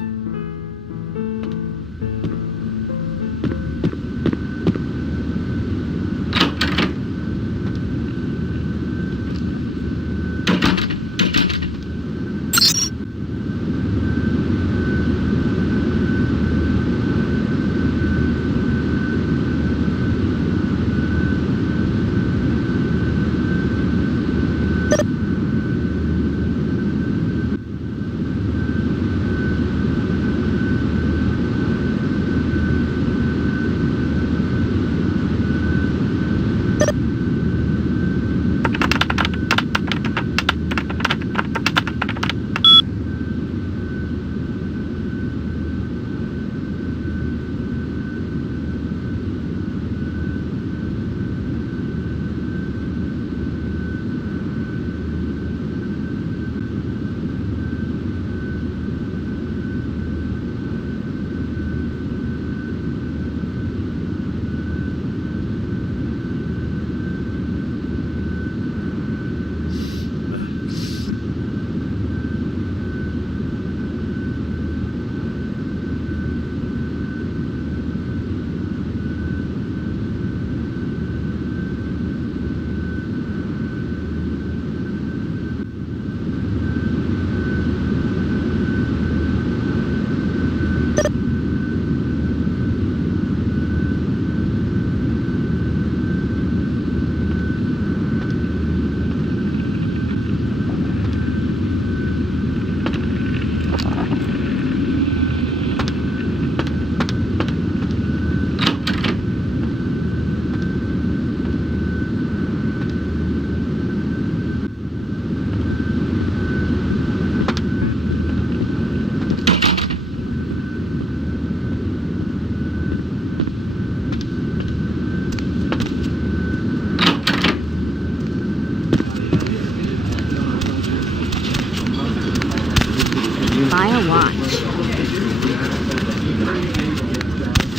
Buy a watch.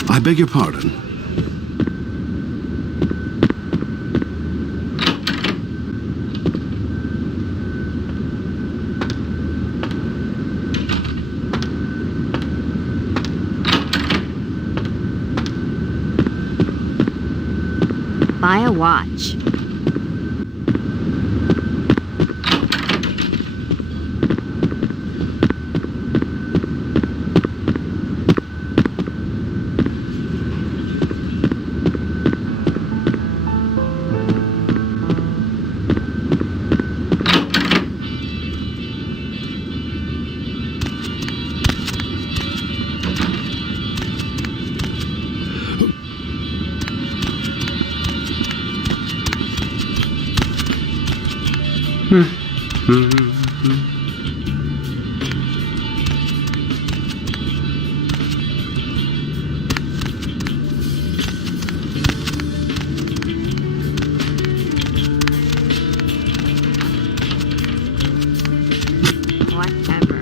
I beg your pardon. Buy a watch. Whatever.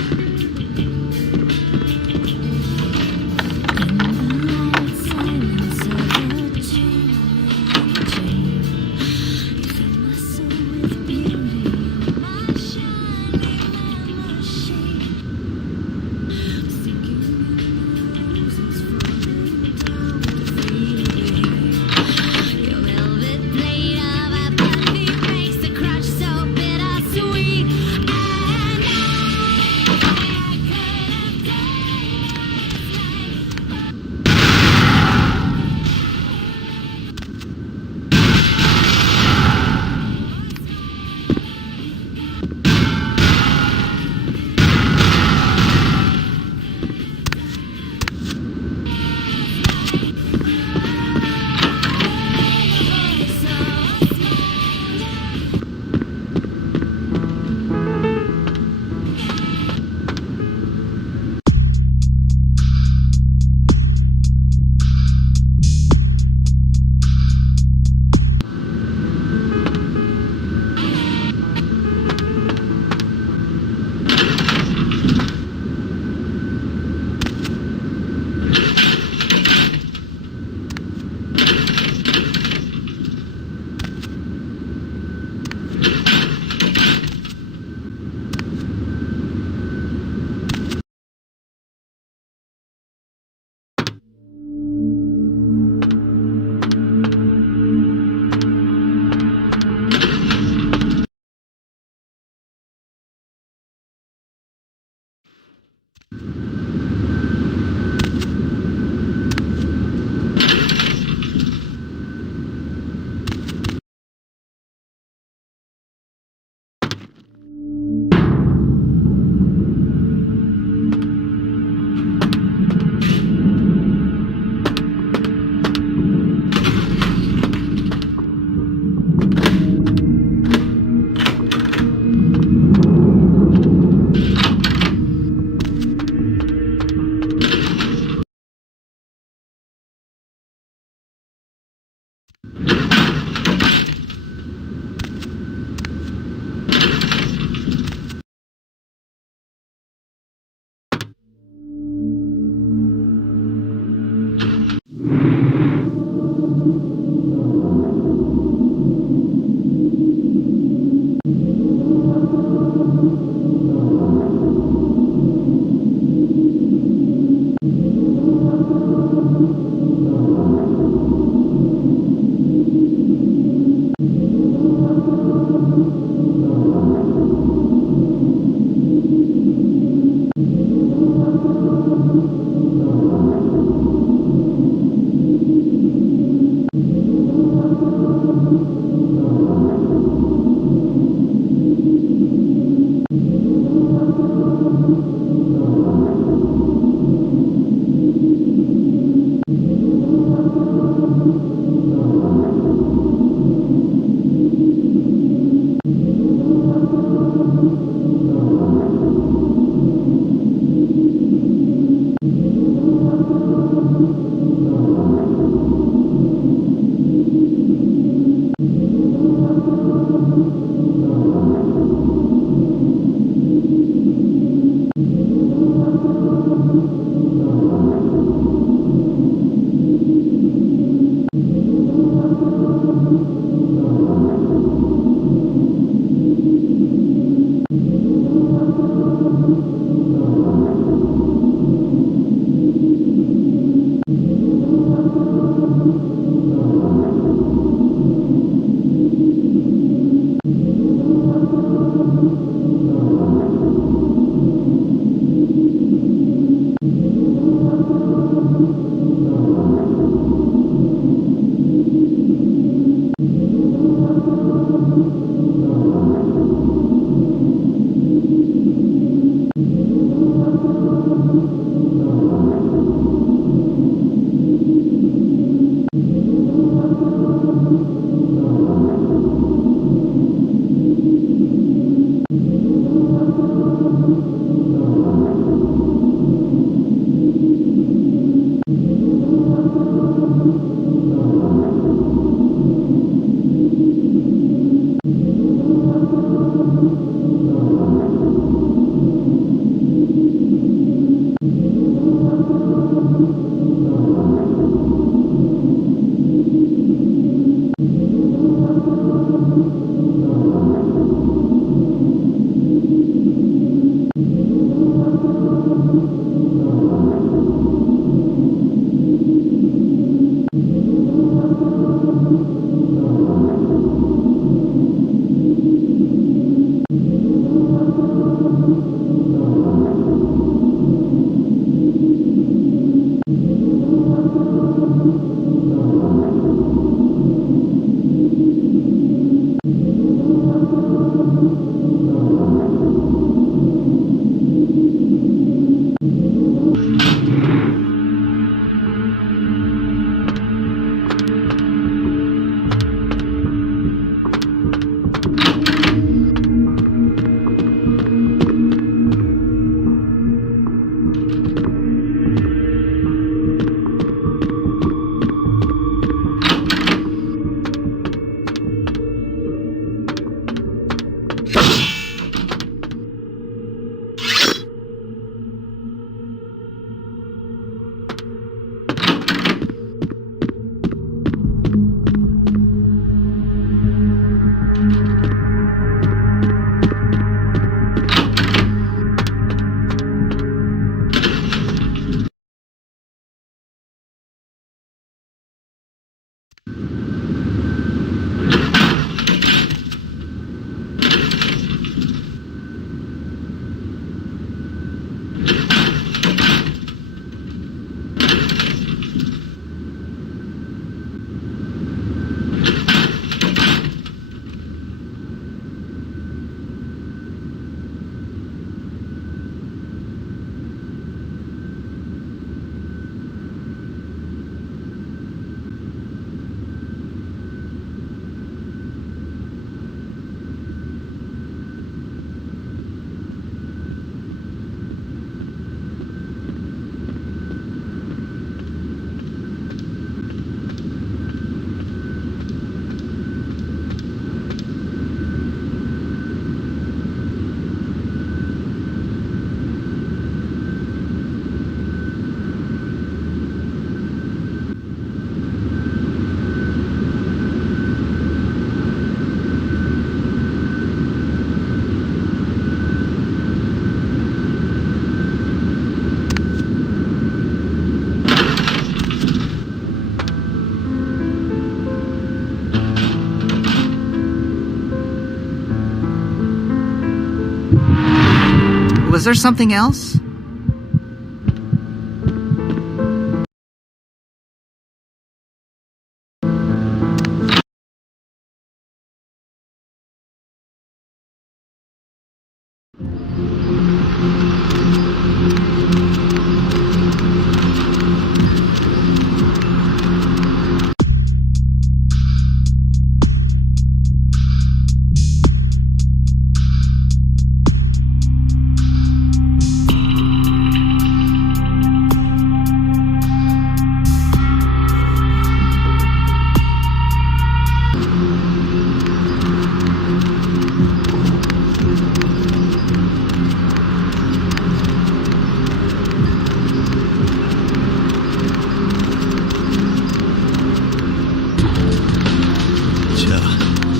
there something else?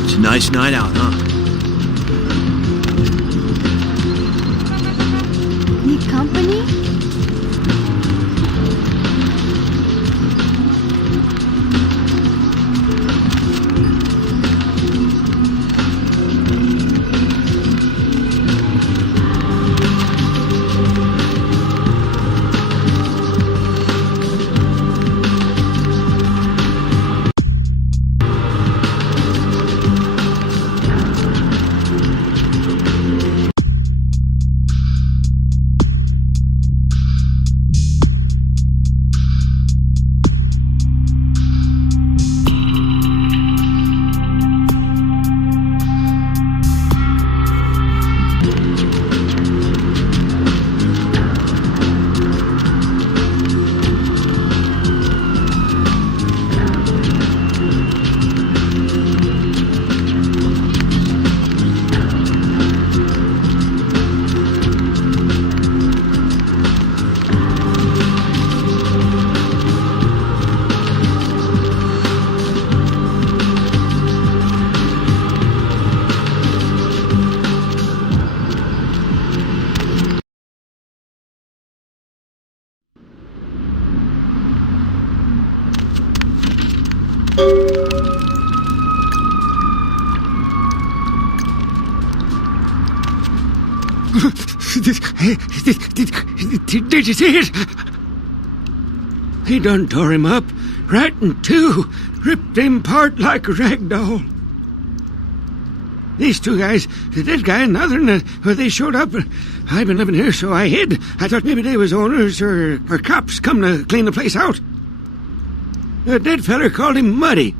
It's a nice night out, huh? Need company? Did you see it? He done tore him up, right in two, ripped him apart like a rag doll. These two guys, the dead guy and the other one, they showed up. I've been living here, so I hid. I thought maybe they was owners or cops come to clean the place out. The dead feller called him Muddy.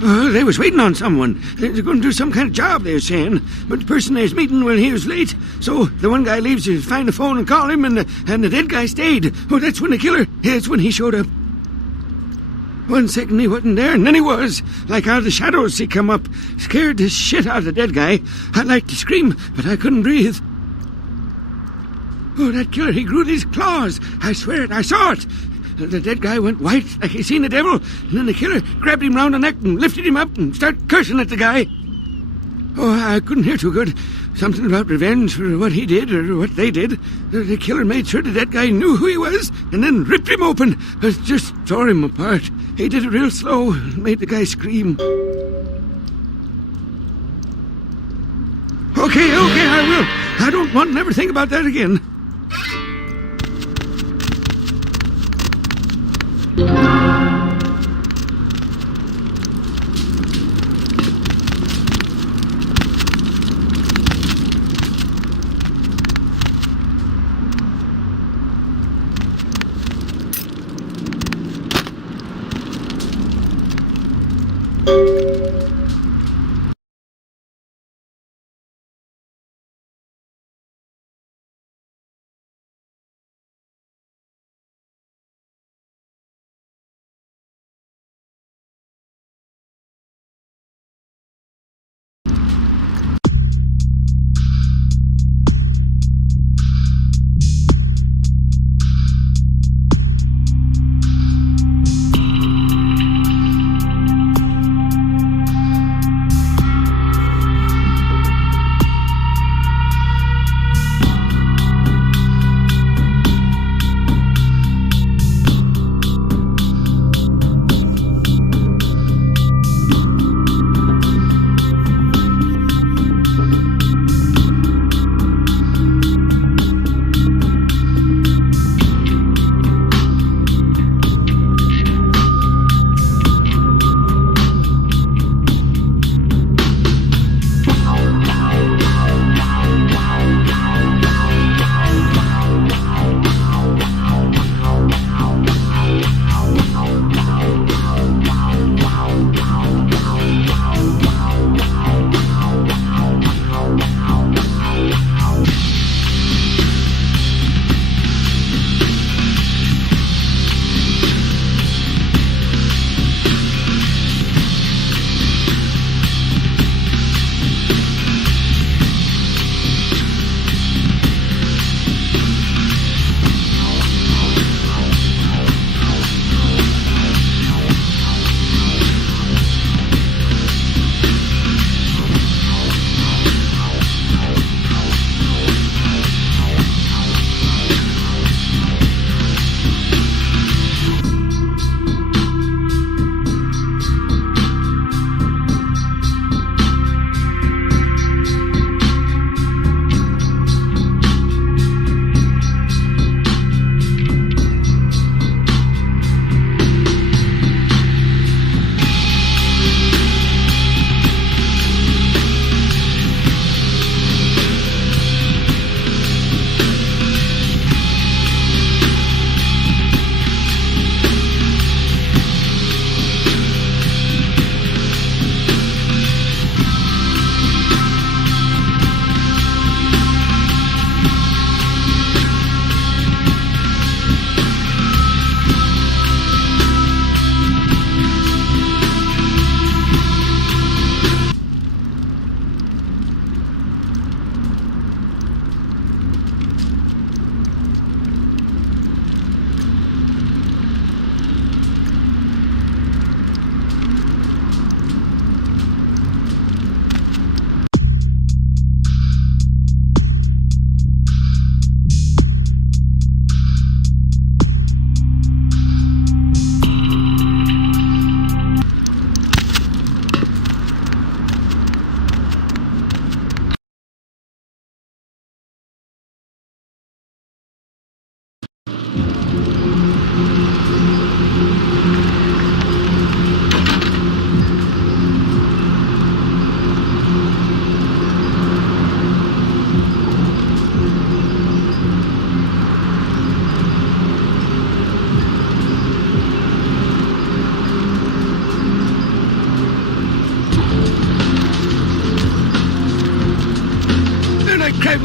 They was waiting on someone. They were going to do some kind of job, they were saying. But the person they was meeting, well, he was late. So the one guy leaves to find the phone and call him, and the dead guy stayed. Oh, that's when the killer, that's when he showed up. 1 second he wasn't there, and then he was. Like out of the shadows he come up. Scared the shit out of the dead guy. I'd like to scream, but I couldn't breathe. Oh, that killer, he grew these claws. I swear it, I saw it. The dead guy went white like he seen the devil, and then the killer grabbed him round the neck and lifted him up and started cursing at the guy. Oh, I couldn't hear too good. Something about revenge for what he did or what they did. The killer made sure the dead guy knew who he was and then ripped him open. Just tore him apart. He did it real slow and made the guy scream. Okay, I will. I don't want to never think about that again.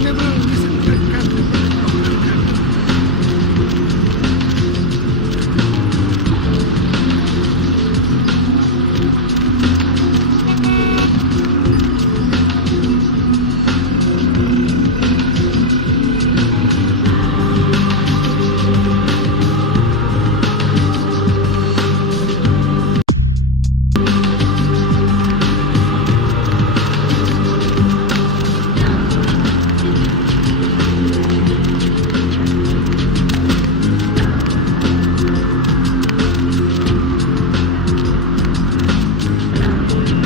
Neville, listen.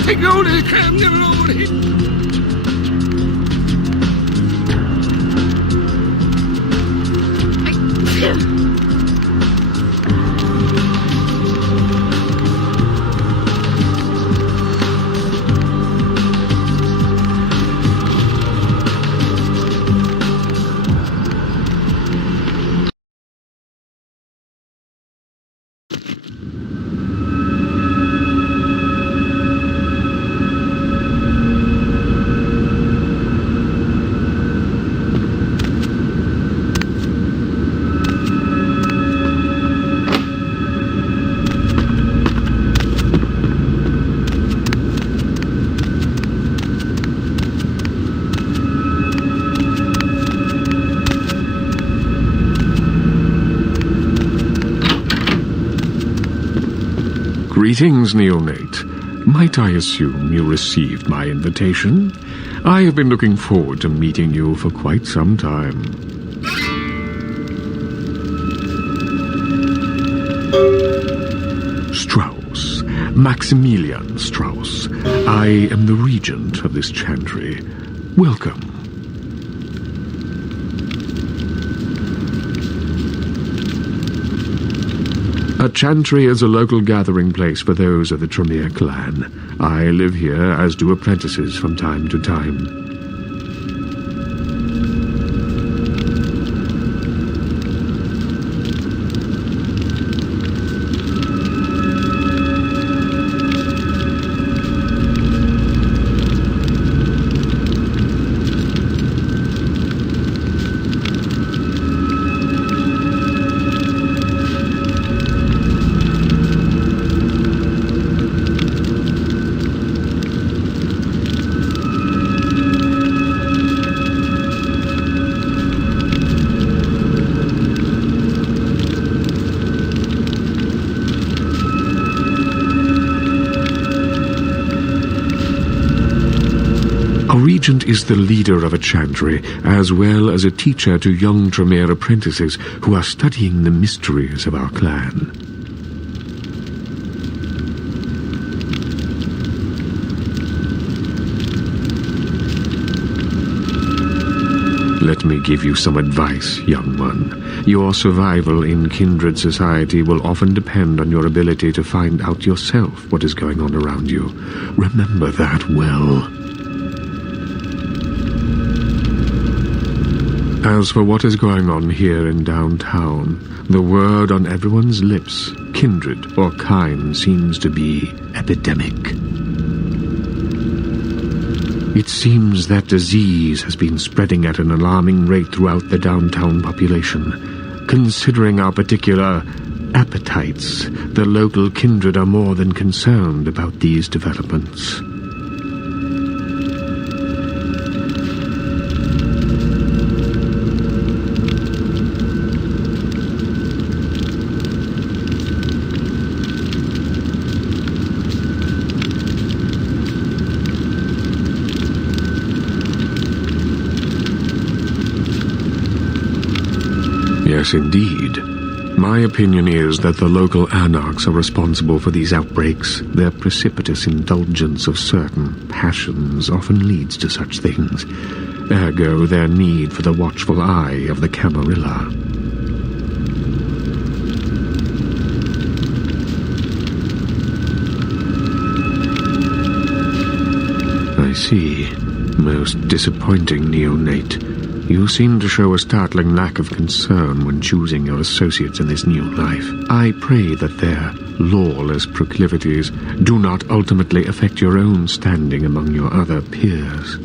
Take hold of the crab, Neville, over here. Greetings, neonate. Might I assume you received my invitation? I have been looking forward to meeting you for quite some time. Strauss. Maximilian Strauss. I am the regent of this chantry. Welcome. A chantry is a local gathering place for those of the Tremere clan. I live here, as do apprentices from time to time. A regent is the leader of a chantry, as well as a teacher to young Tremere apprentices who are studying the mysteries of our clan. Let me give you some advice, young one. Your survival in kindred society will often depend on your ability to find out yourself what is going on around you. Remember that well. As for what is going on here in downtown, the word on everyone's lips, kindred or kind, seems to be epidemic. It seems that disease has been spreading at an alarming rate throughout the downtown population. Considering our particular appetites, the local kindred are more than concerned about these developments. Yes, indeed. My opinion is that the local anarchs are responsible for these outbreaks. Their precipitous indulgence of certain passions often leads to such things. Ergo, their need for the watchful eye of the Camarilla. I see. Most disappointing, neonate. You seem to show a startling lack of concern when choosing your associates in this new life. I pray that their lawless proclivities do not ultimately affect your own standing among your other peers.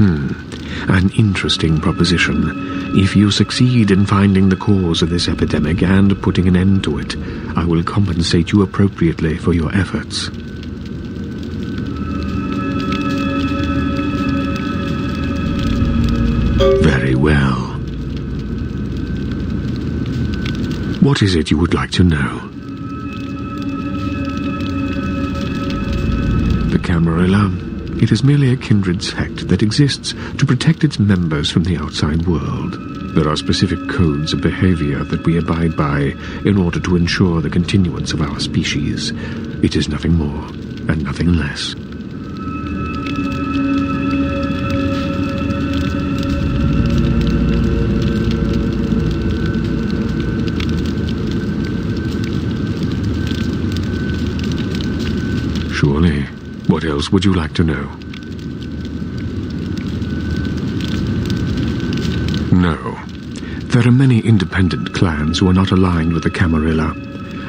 An interesting proposition. If you succeed in finding the cause of this epidemic and putting an end to it, I will compensate you appropriately for your efforts. Very well. What is it you would like to know? The Camarilla. It is merely a kindred sect that exists to protect its members from the outside world. There are specific codes of behavior that we abide by in order to ensure the continuance of our species. It is nothing more and nothing less. Surely. What else would you like to know? No. There are many independent clans who are not aligned with the Camarilla,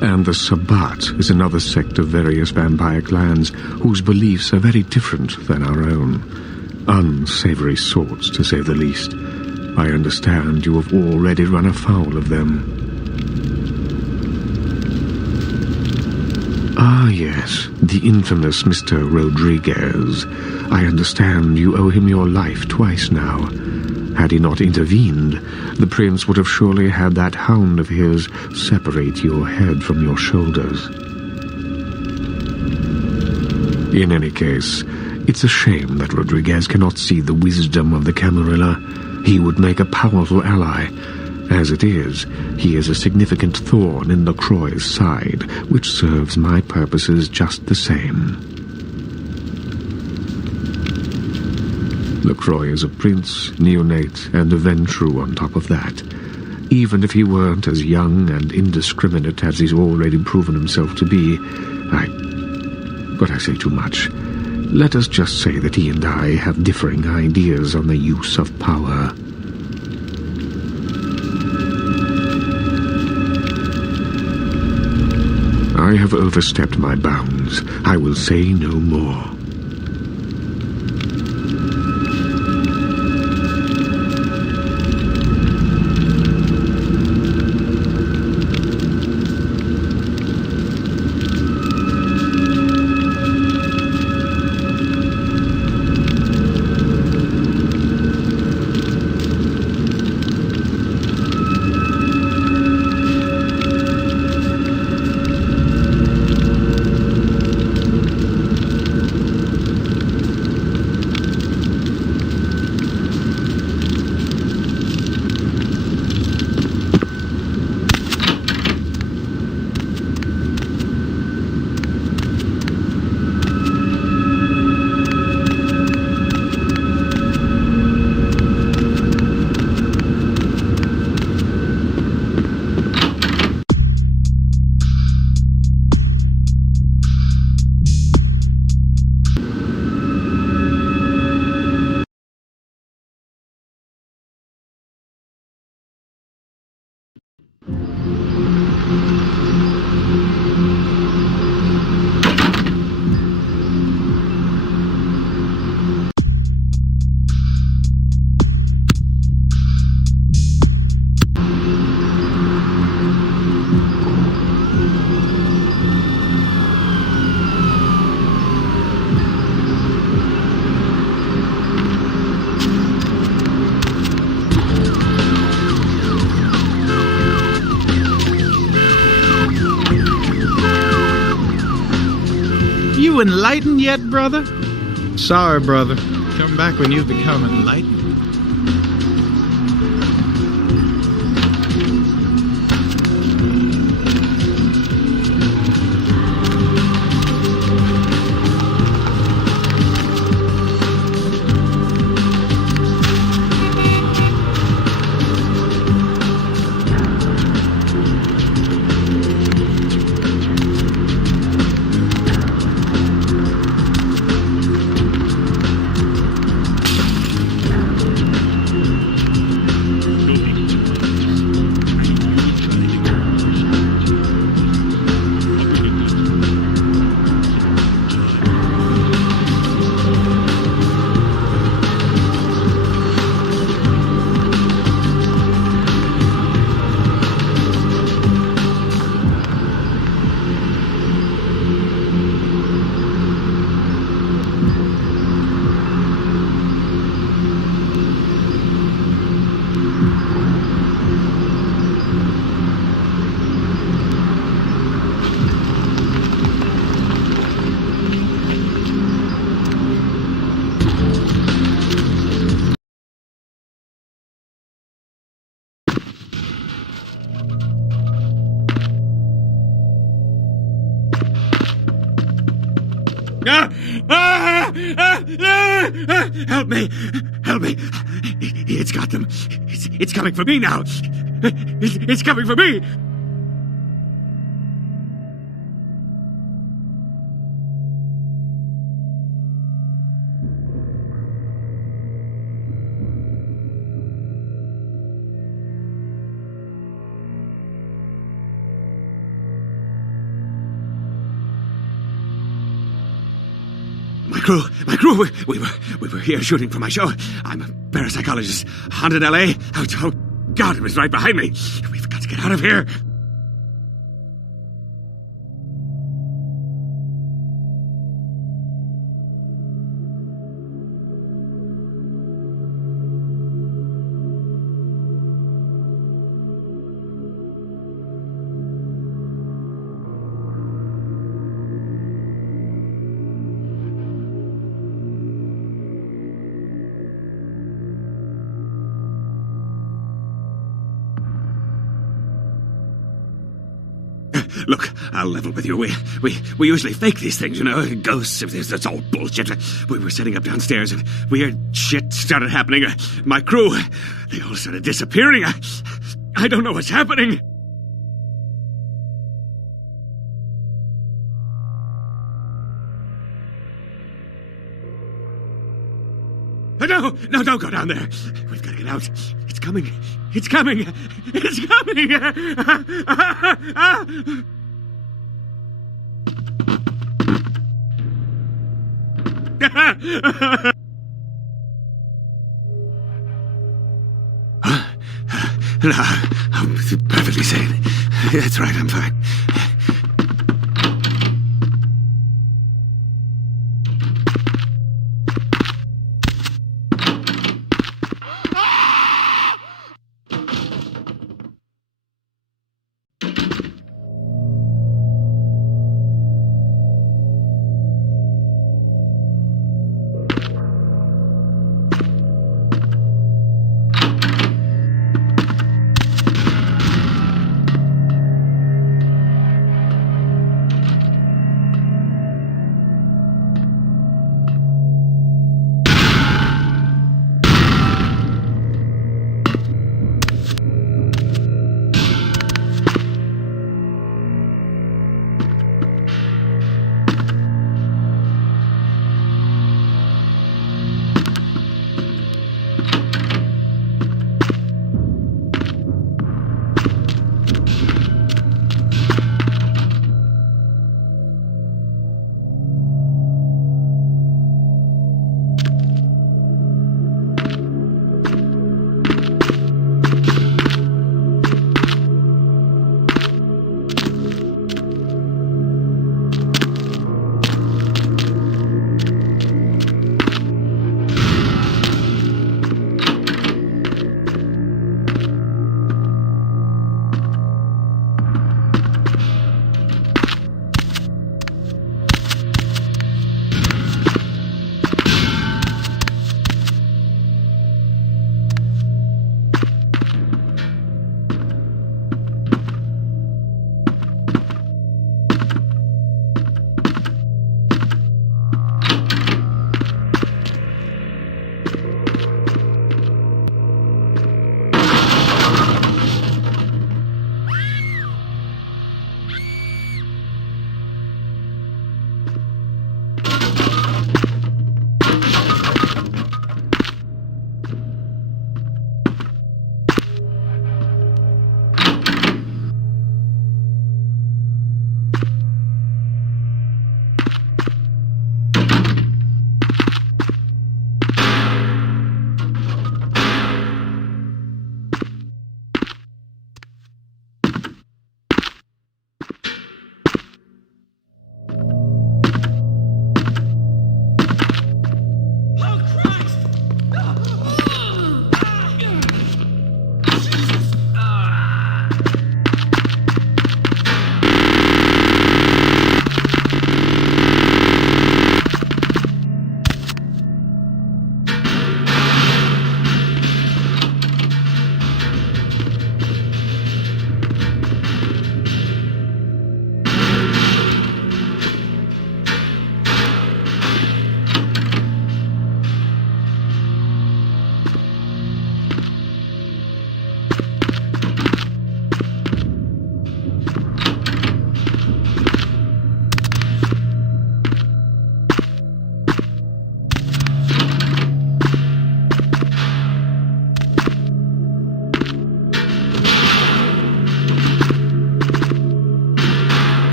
and the Sabbat is another sect of various vampire clans whose beliefs are very different than our own. Unsavory sorts, to say the least. I understand you have already run afoul of them. Ah, yes, the infamous Mr. Rodriguez. I understand you owe him your life twice now. Had he not intervened, the prince would have surely had that hound of his separate your head from your shoulders. In any case, it's a shame that Rodriguez cannot see the wisdom of the Camarilla. He would make a powerful ally. As it is, he is a significant thorn in the Croix's side, which serves my purposes just the same. LaCroix is a prince, neonate, and a Ventrue on top of that. Even if he weren't as young and indiscriminate as he's already proven himself to be, But I say too much. Let us just say that he and I have differing ideas on the use of power. I have overstepped my bounds. I will say no more. You enlightened yet, brother? Sorry, brother. Come back when you become enlightened. Help me! Help me! It's got them. It's coming for me now. It's coming for me. My crew, we were here shooting for my show. I'm a parapsychologist, haunted LA. Oh, God, it was right behind me. We've got to get out of here. Look, I'll level with you. We usually fake these things, you know, ghosts. That's all bullshit. We were setting up downstairs, and weird shit started happening. My crew, they all started disappearing. I don't know what's happening. No, don't go down there. We've got to get out. It's coming. It's coming. It's coming. No, I'm perfectly sane. That's right, I'm fine.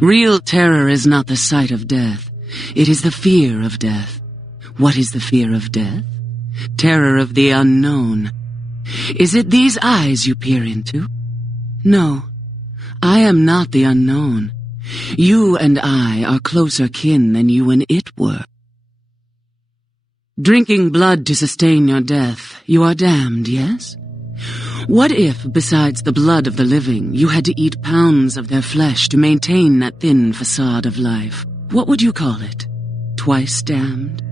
Real terror is not the sight of death. It is the fear of death. What is the fear of death? Terror of the unknown. Is it these eyes you peer into? No, I am not the unknown. You and I are closer kin than you and it were. Drinking blood to sustain your death, you are damned, yes? What if, besides the blood of the living, you had to eat pounds of their flesh to maintain that thin facade of life? What would you call it? Twice damned?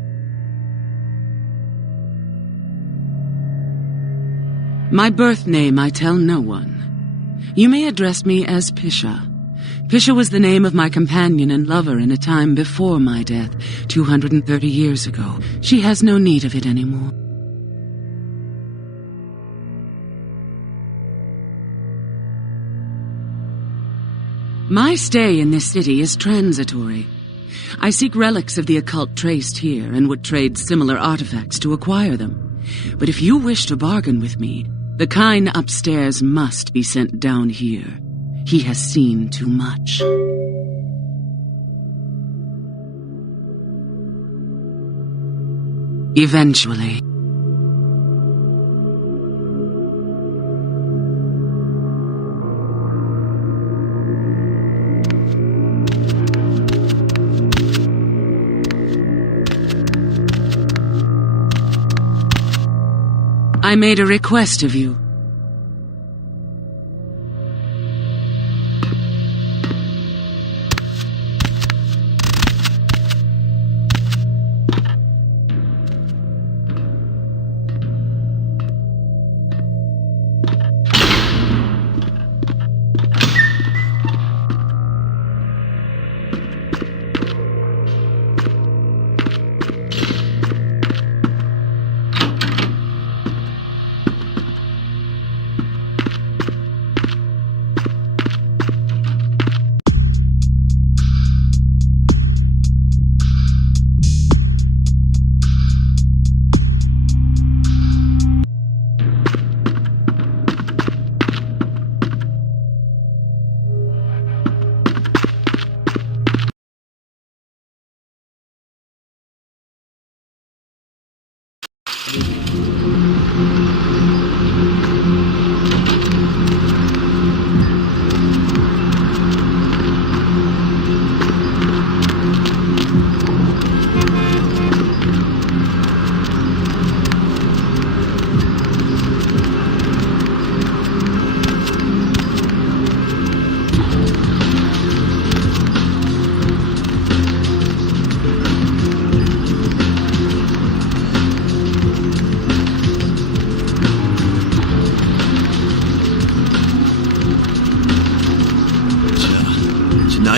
My birth name I tell no one. You may address me as Pisha. Pisha was the name of my companion and lover in a time before my death, 230 years ago. She has no need of it anymore. My stay in this city is transitory. I seek relics of the occult traced here and would trade similar artifacts to acquire them. But if you wish to bargain with me, the kind upstairs must be sent down here. He has seen too much. Eventually. I made a request of you.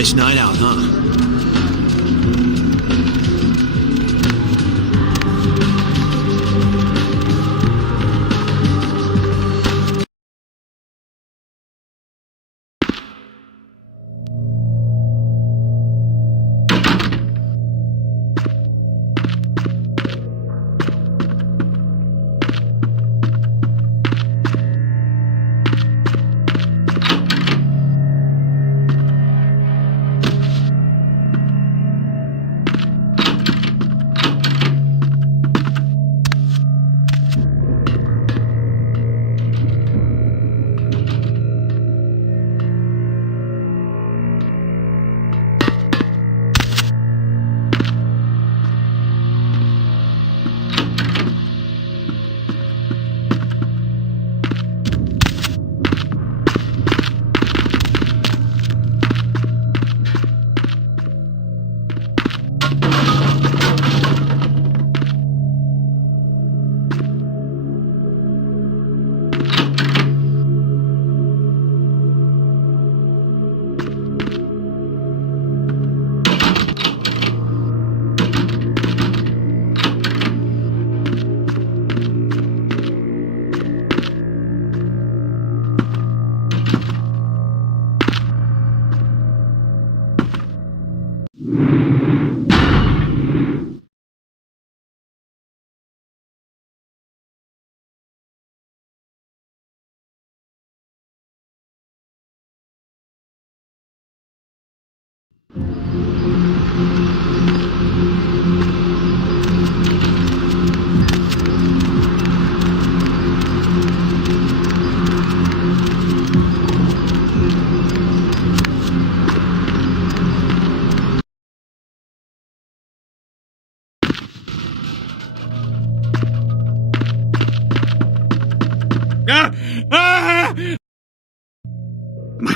Nice night out, huh?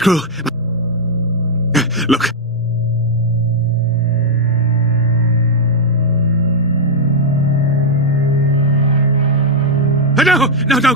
crew. Look. No, no.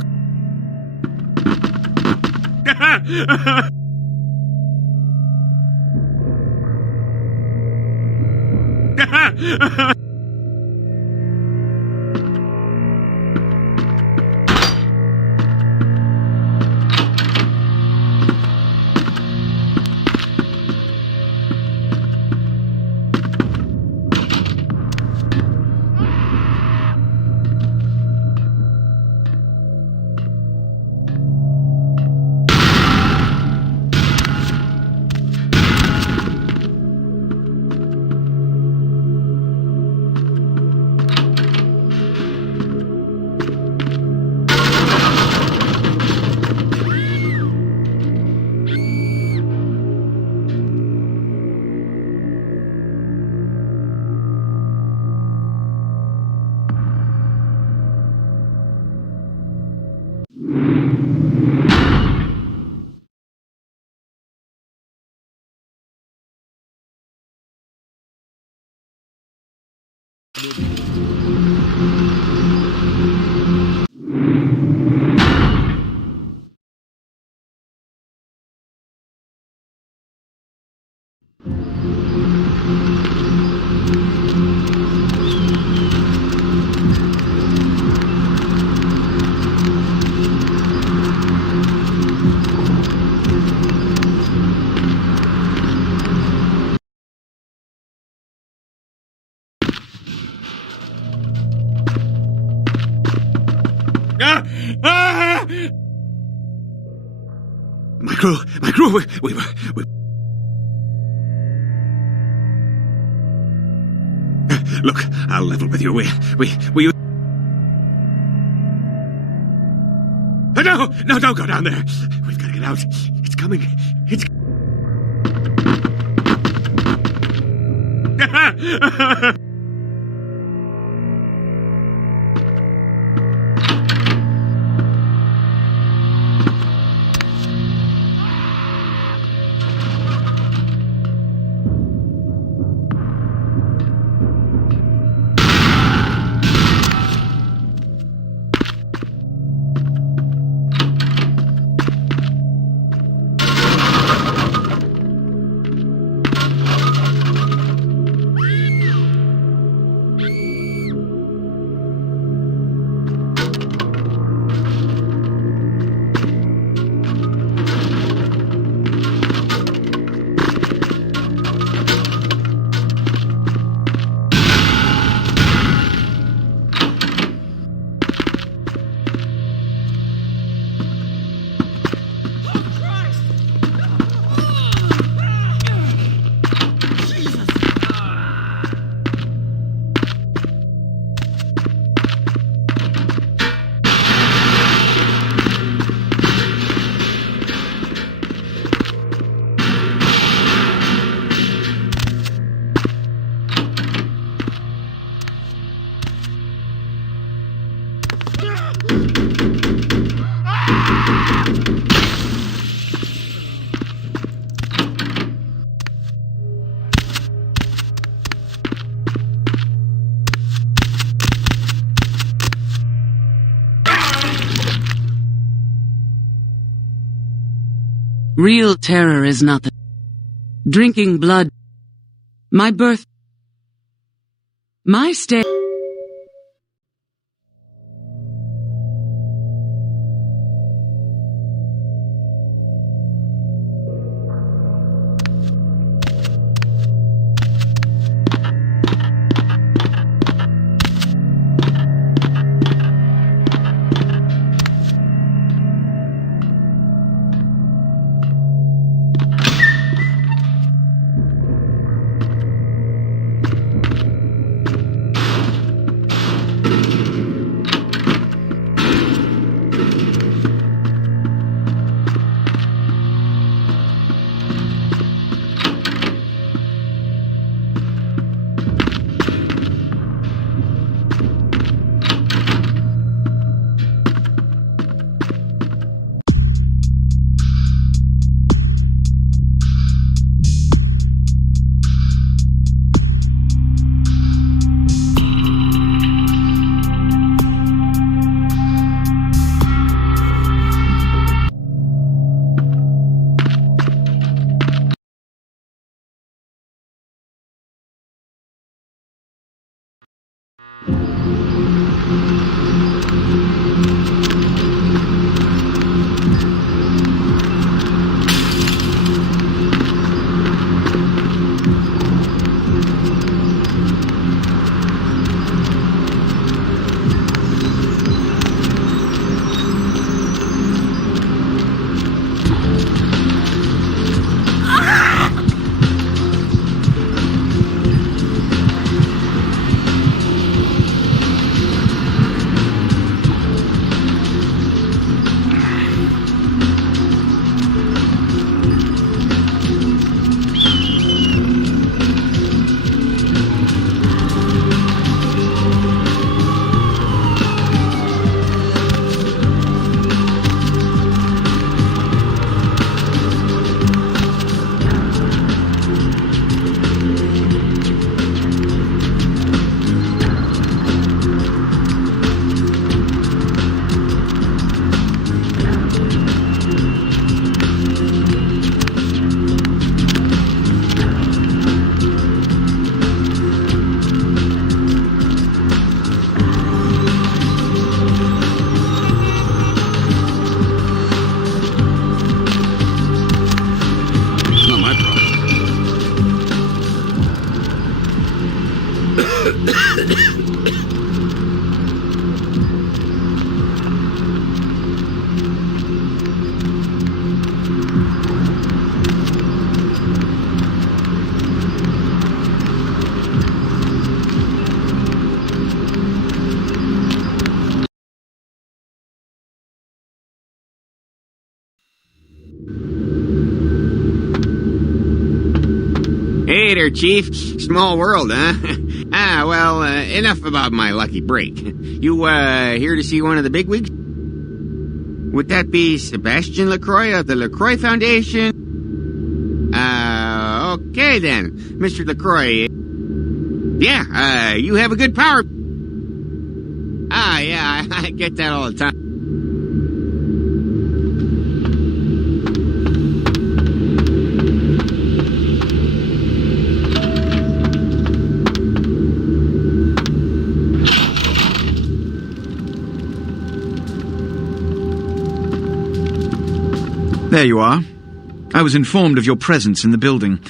My crew, we Look, I'll level with you. We No, don't go down there. We've got to get out. It's coming. It's... Real terror is not the... Drinking blood. My birth. My stay... Hey there, Chief. Small world, huh? Well, enough about my lucky break. You, here to see one of the bigwigs? Would that be Sebastian LaCroix of the LaCroix Foundation? Okay then, Mr. LaCroix. Yeah, you have a good power. Yeah, I get that all the time. There you are. I was informed of your presence in the building.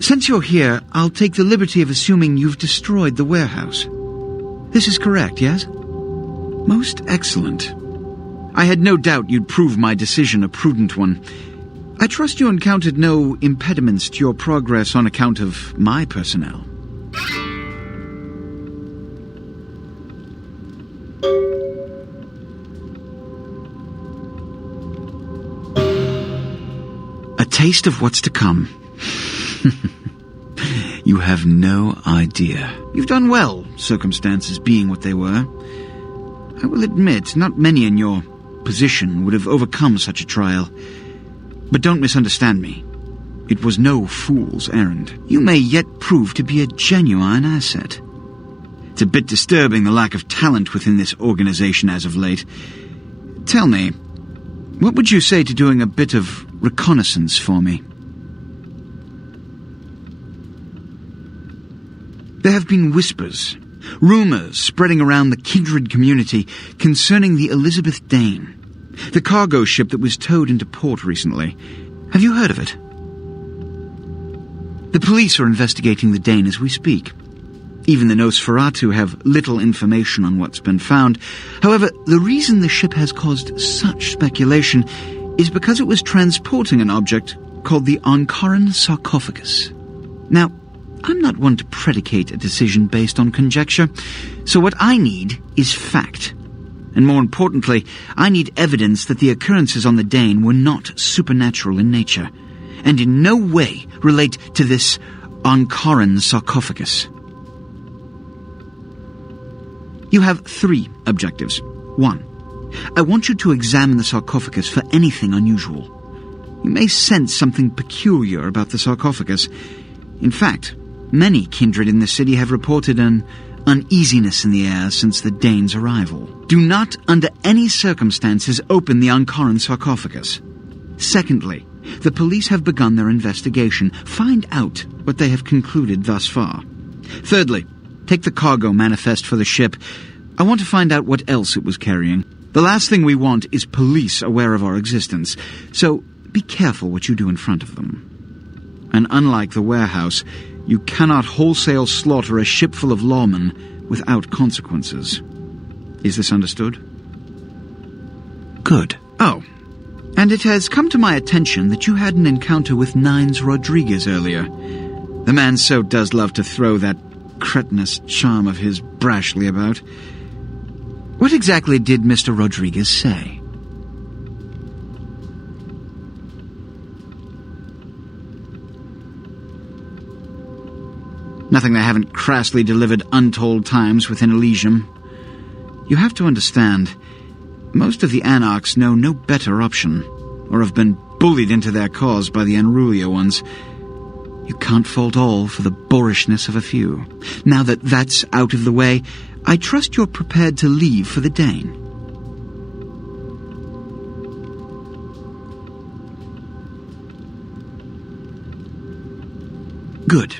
Since you're here, I'll take the liberty of assuming you've destroyed the warehouse. This is correct, yes? Most excellent. I had no doubt you'd prove my decision a prudent one. I trust you encountered no impediments to your progress on account of my personnel. A taste of what's to come. You have no idea. You've done well, circumstances being what they were. I will admit, not many in your position would have overcome such a trial. But don't misunderstand me. It was no fool's errand. You may yet prove to be a genuine asset. It's a bit disturbing the lack of talent within this organization as of late. Tell me, what would you say to doing a bit of reconnaissance for me? There have been whispers, rumors spreading around the kindred community concerning the Elizabeth Dane, the cargo ship that was towed into port recently. Have you heard of it? The police are investigating the Dane as we speak. Even the Nosferatu have little information on what's been found. However, the reason the ship has caused such speculation is because it was transporting an object called the Ankaran sarcophagus. Now, I'm not one to predicate a decision based on conjecture, so what I need is fact. And more importantly, I need evidence that the occurrences on the Dane were not supernatural in nature, and in no way relate to this Ankaran sarcophagus. You have 3 objectives. 1. I want you to examine the sarcophagus for anything unusual. You may sense something peculiar about the sarcophagus. In fact, many kindred in the city have reported an uneasiness in the air since the Dane's arrival. Do not, under any circumstances, open the Ankaran sarcophagus. Secondly, the police have begun their investigation. Find out what they have concluded thus far. Thirdly, take the cargo manifest for the ship. I want to find out what else it was carrying. The last thing we want is police aware of our existence, so be careful what you do in front of them. And unlike the warehouse, you cannot wholesale slaughter a ship full of lawmen without consequences. Is this understood? Good. Oh, and it has come to my attention that you had an encounter with Nines Rodriguez earlier. The man so does love to throw that cretinous charm of his brashly about. What exactly did Mr. Rodriguez say? Nothing they haven't crassly delivered untold times within Elysium. You have to understand, most of the Anarchs know no better option, or have been bullied into their cause by the Enrulio ones. You can't fault all for the boorishness of a few. Now that that's out of the way, I trust you're prepared to leave for the Dane. Good.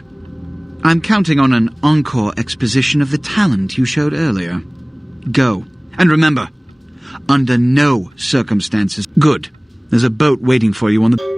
I'm counting on an encore exposition of the talent you showed earlier. Go. And remember, under no circumstances... Good. There's a boat waiting for you on the...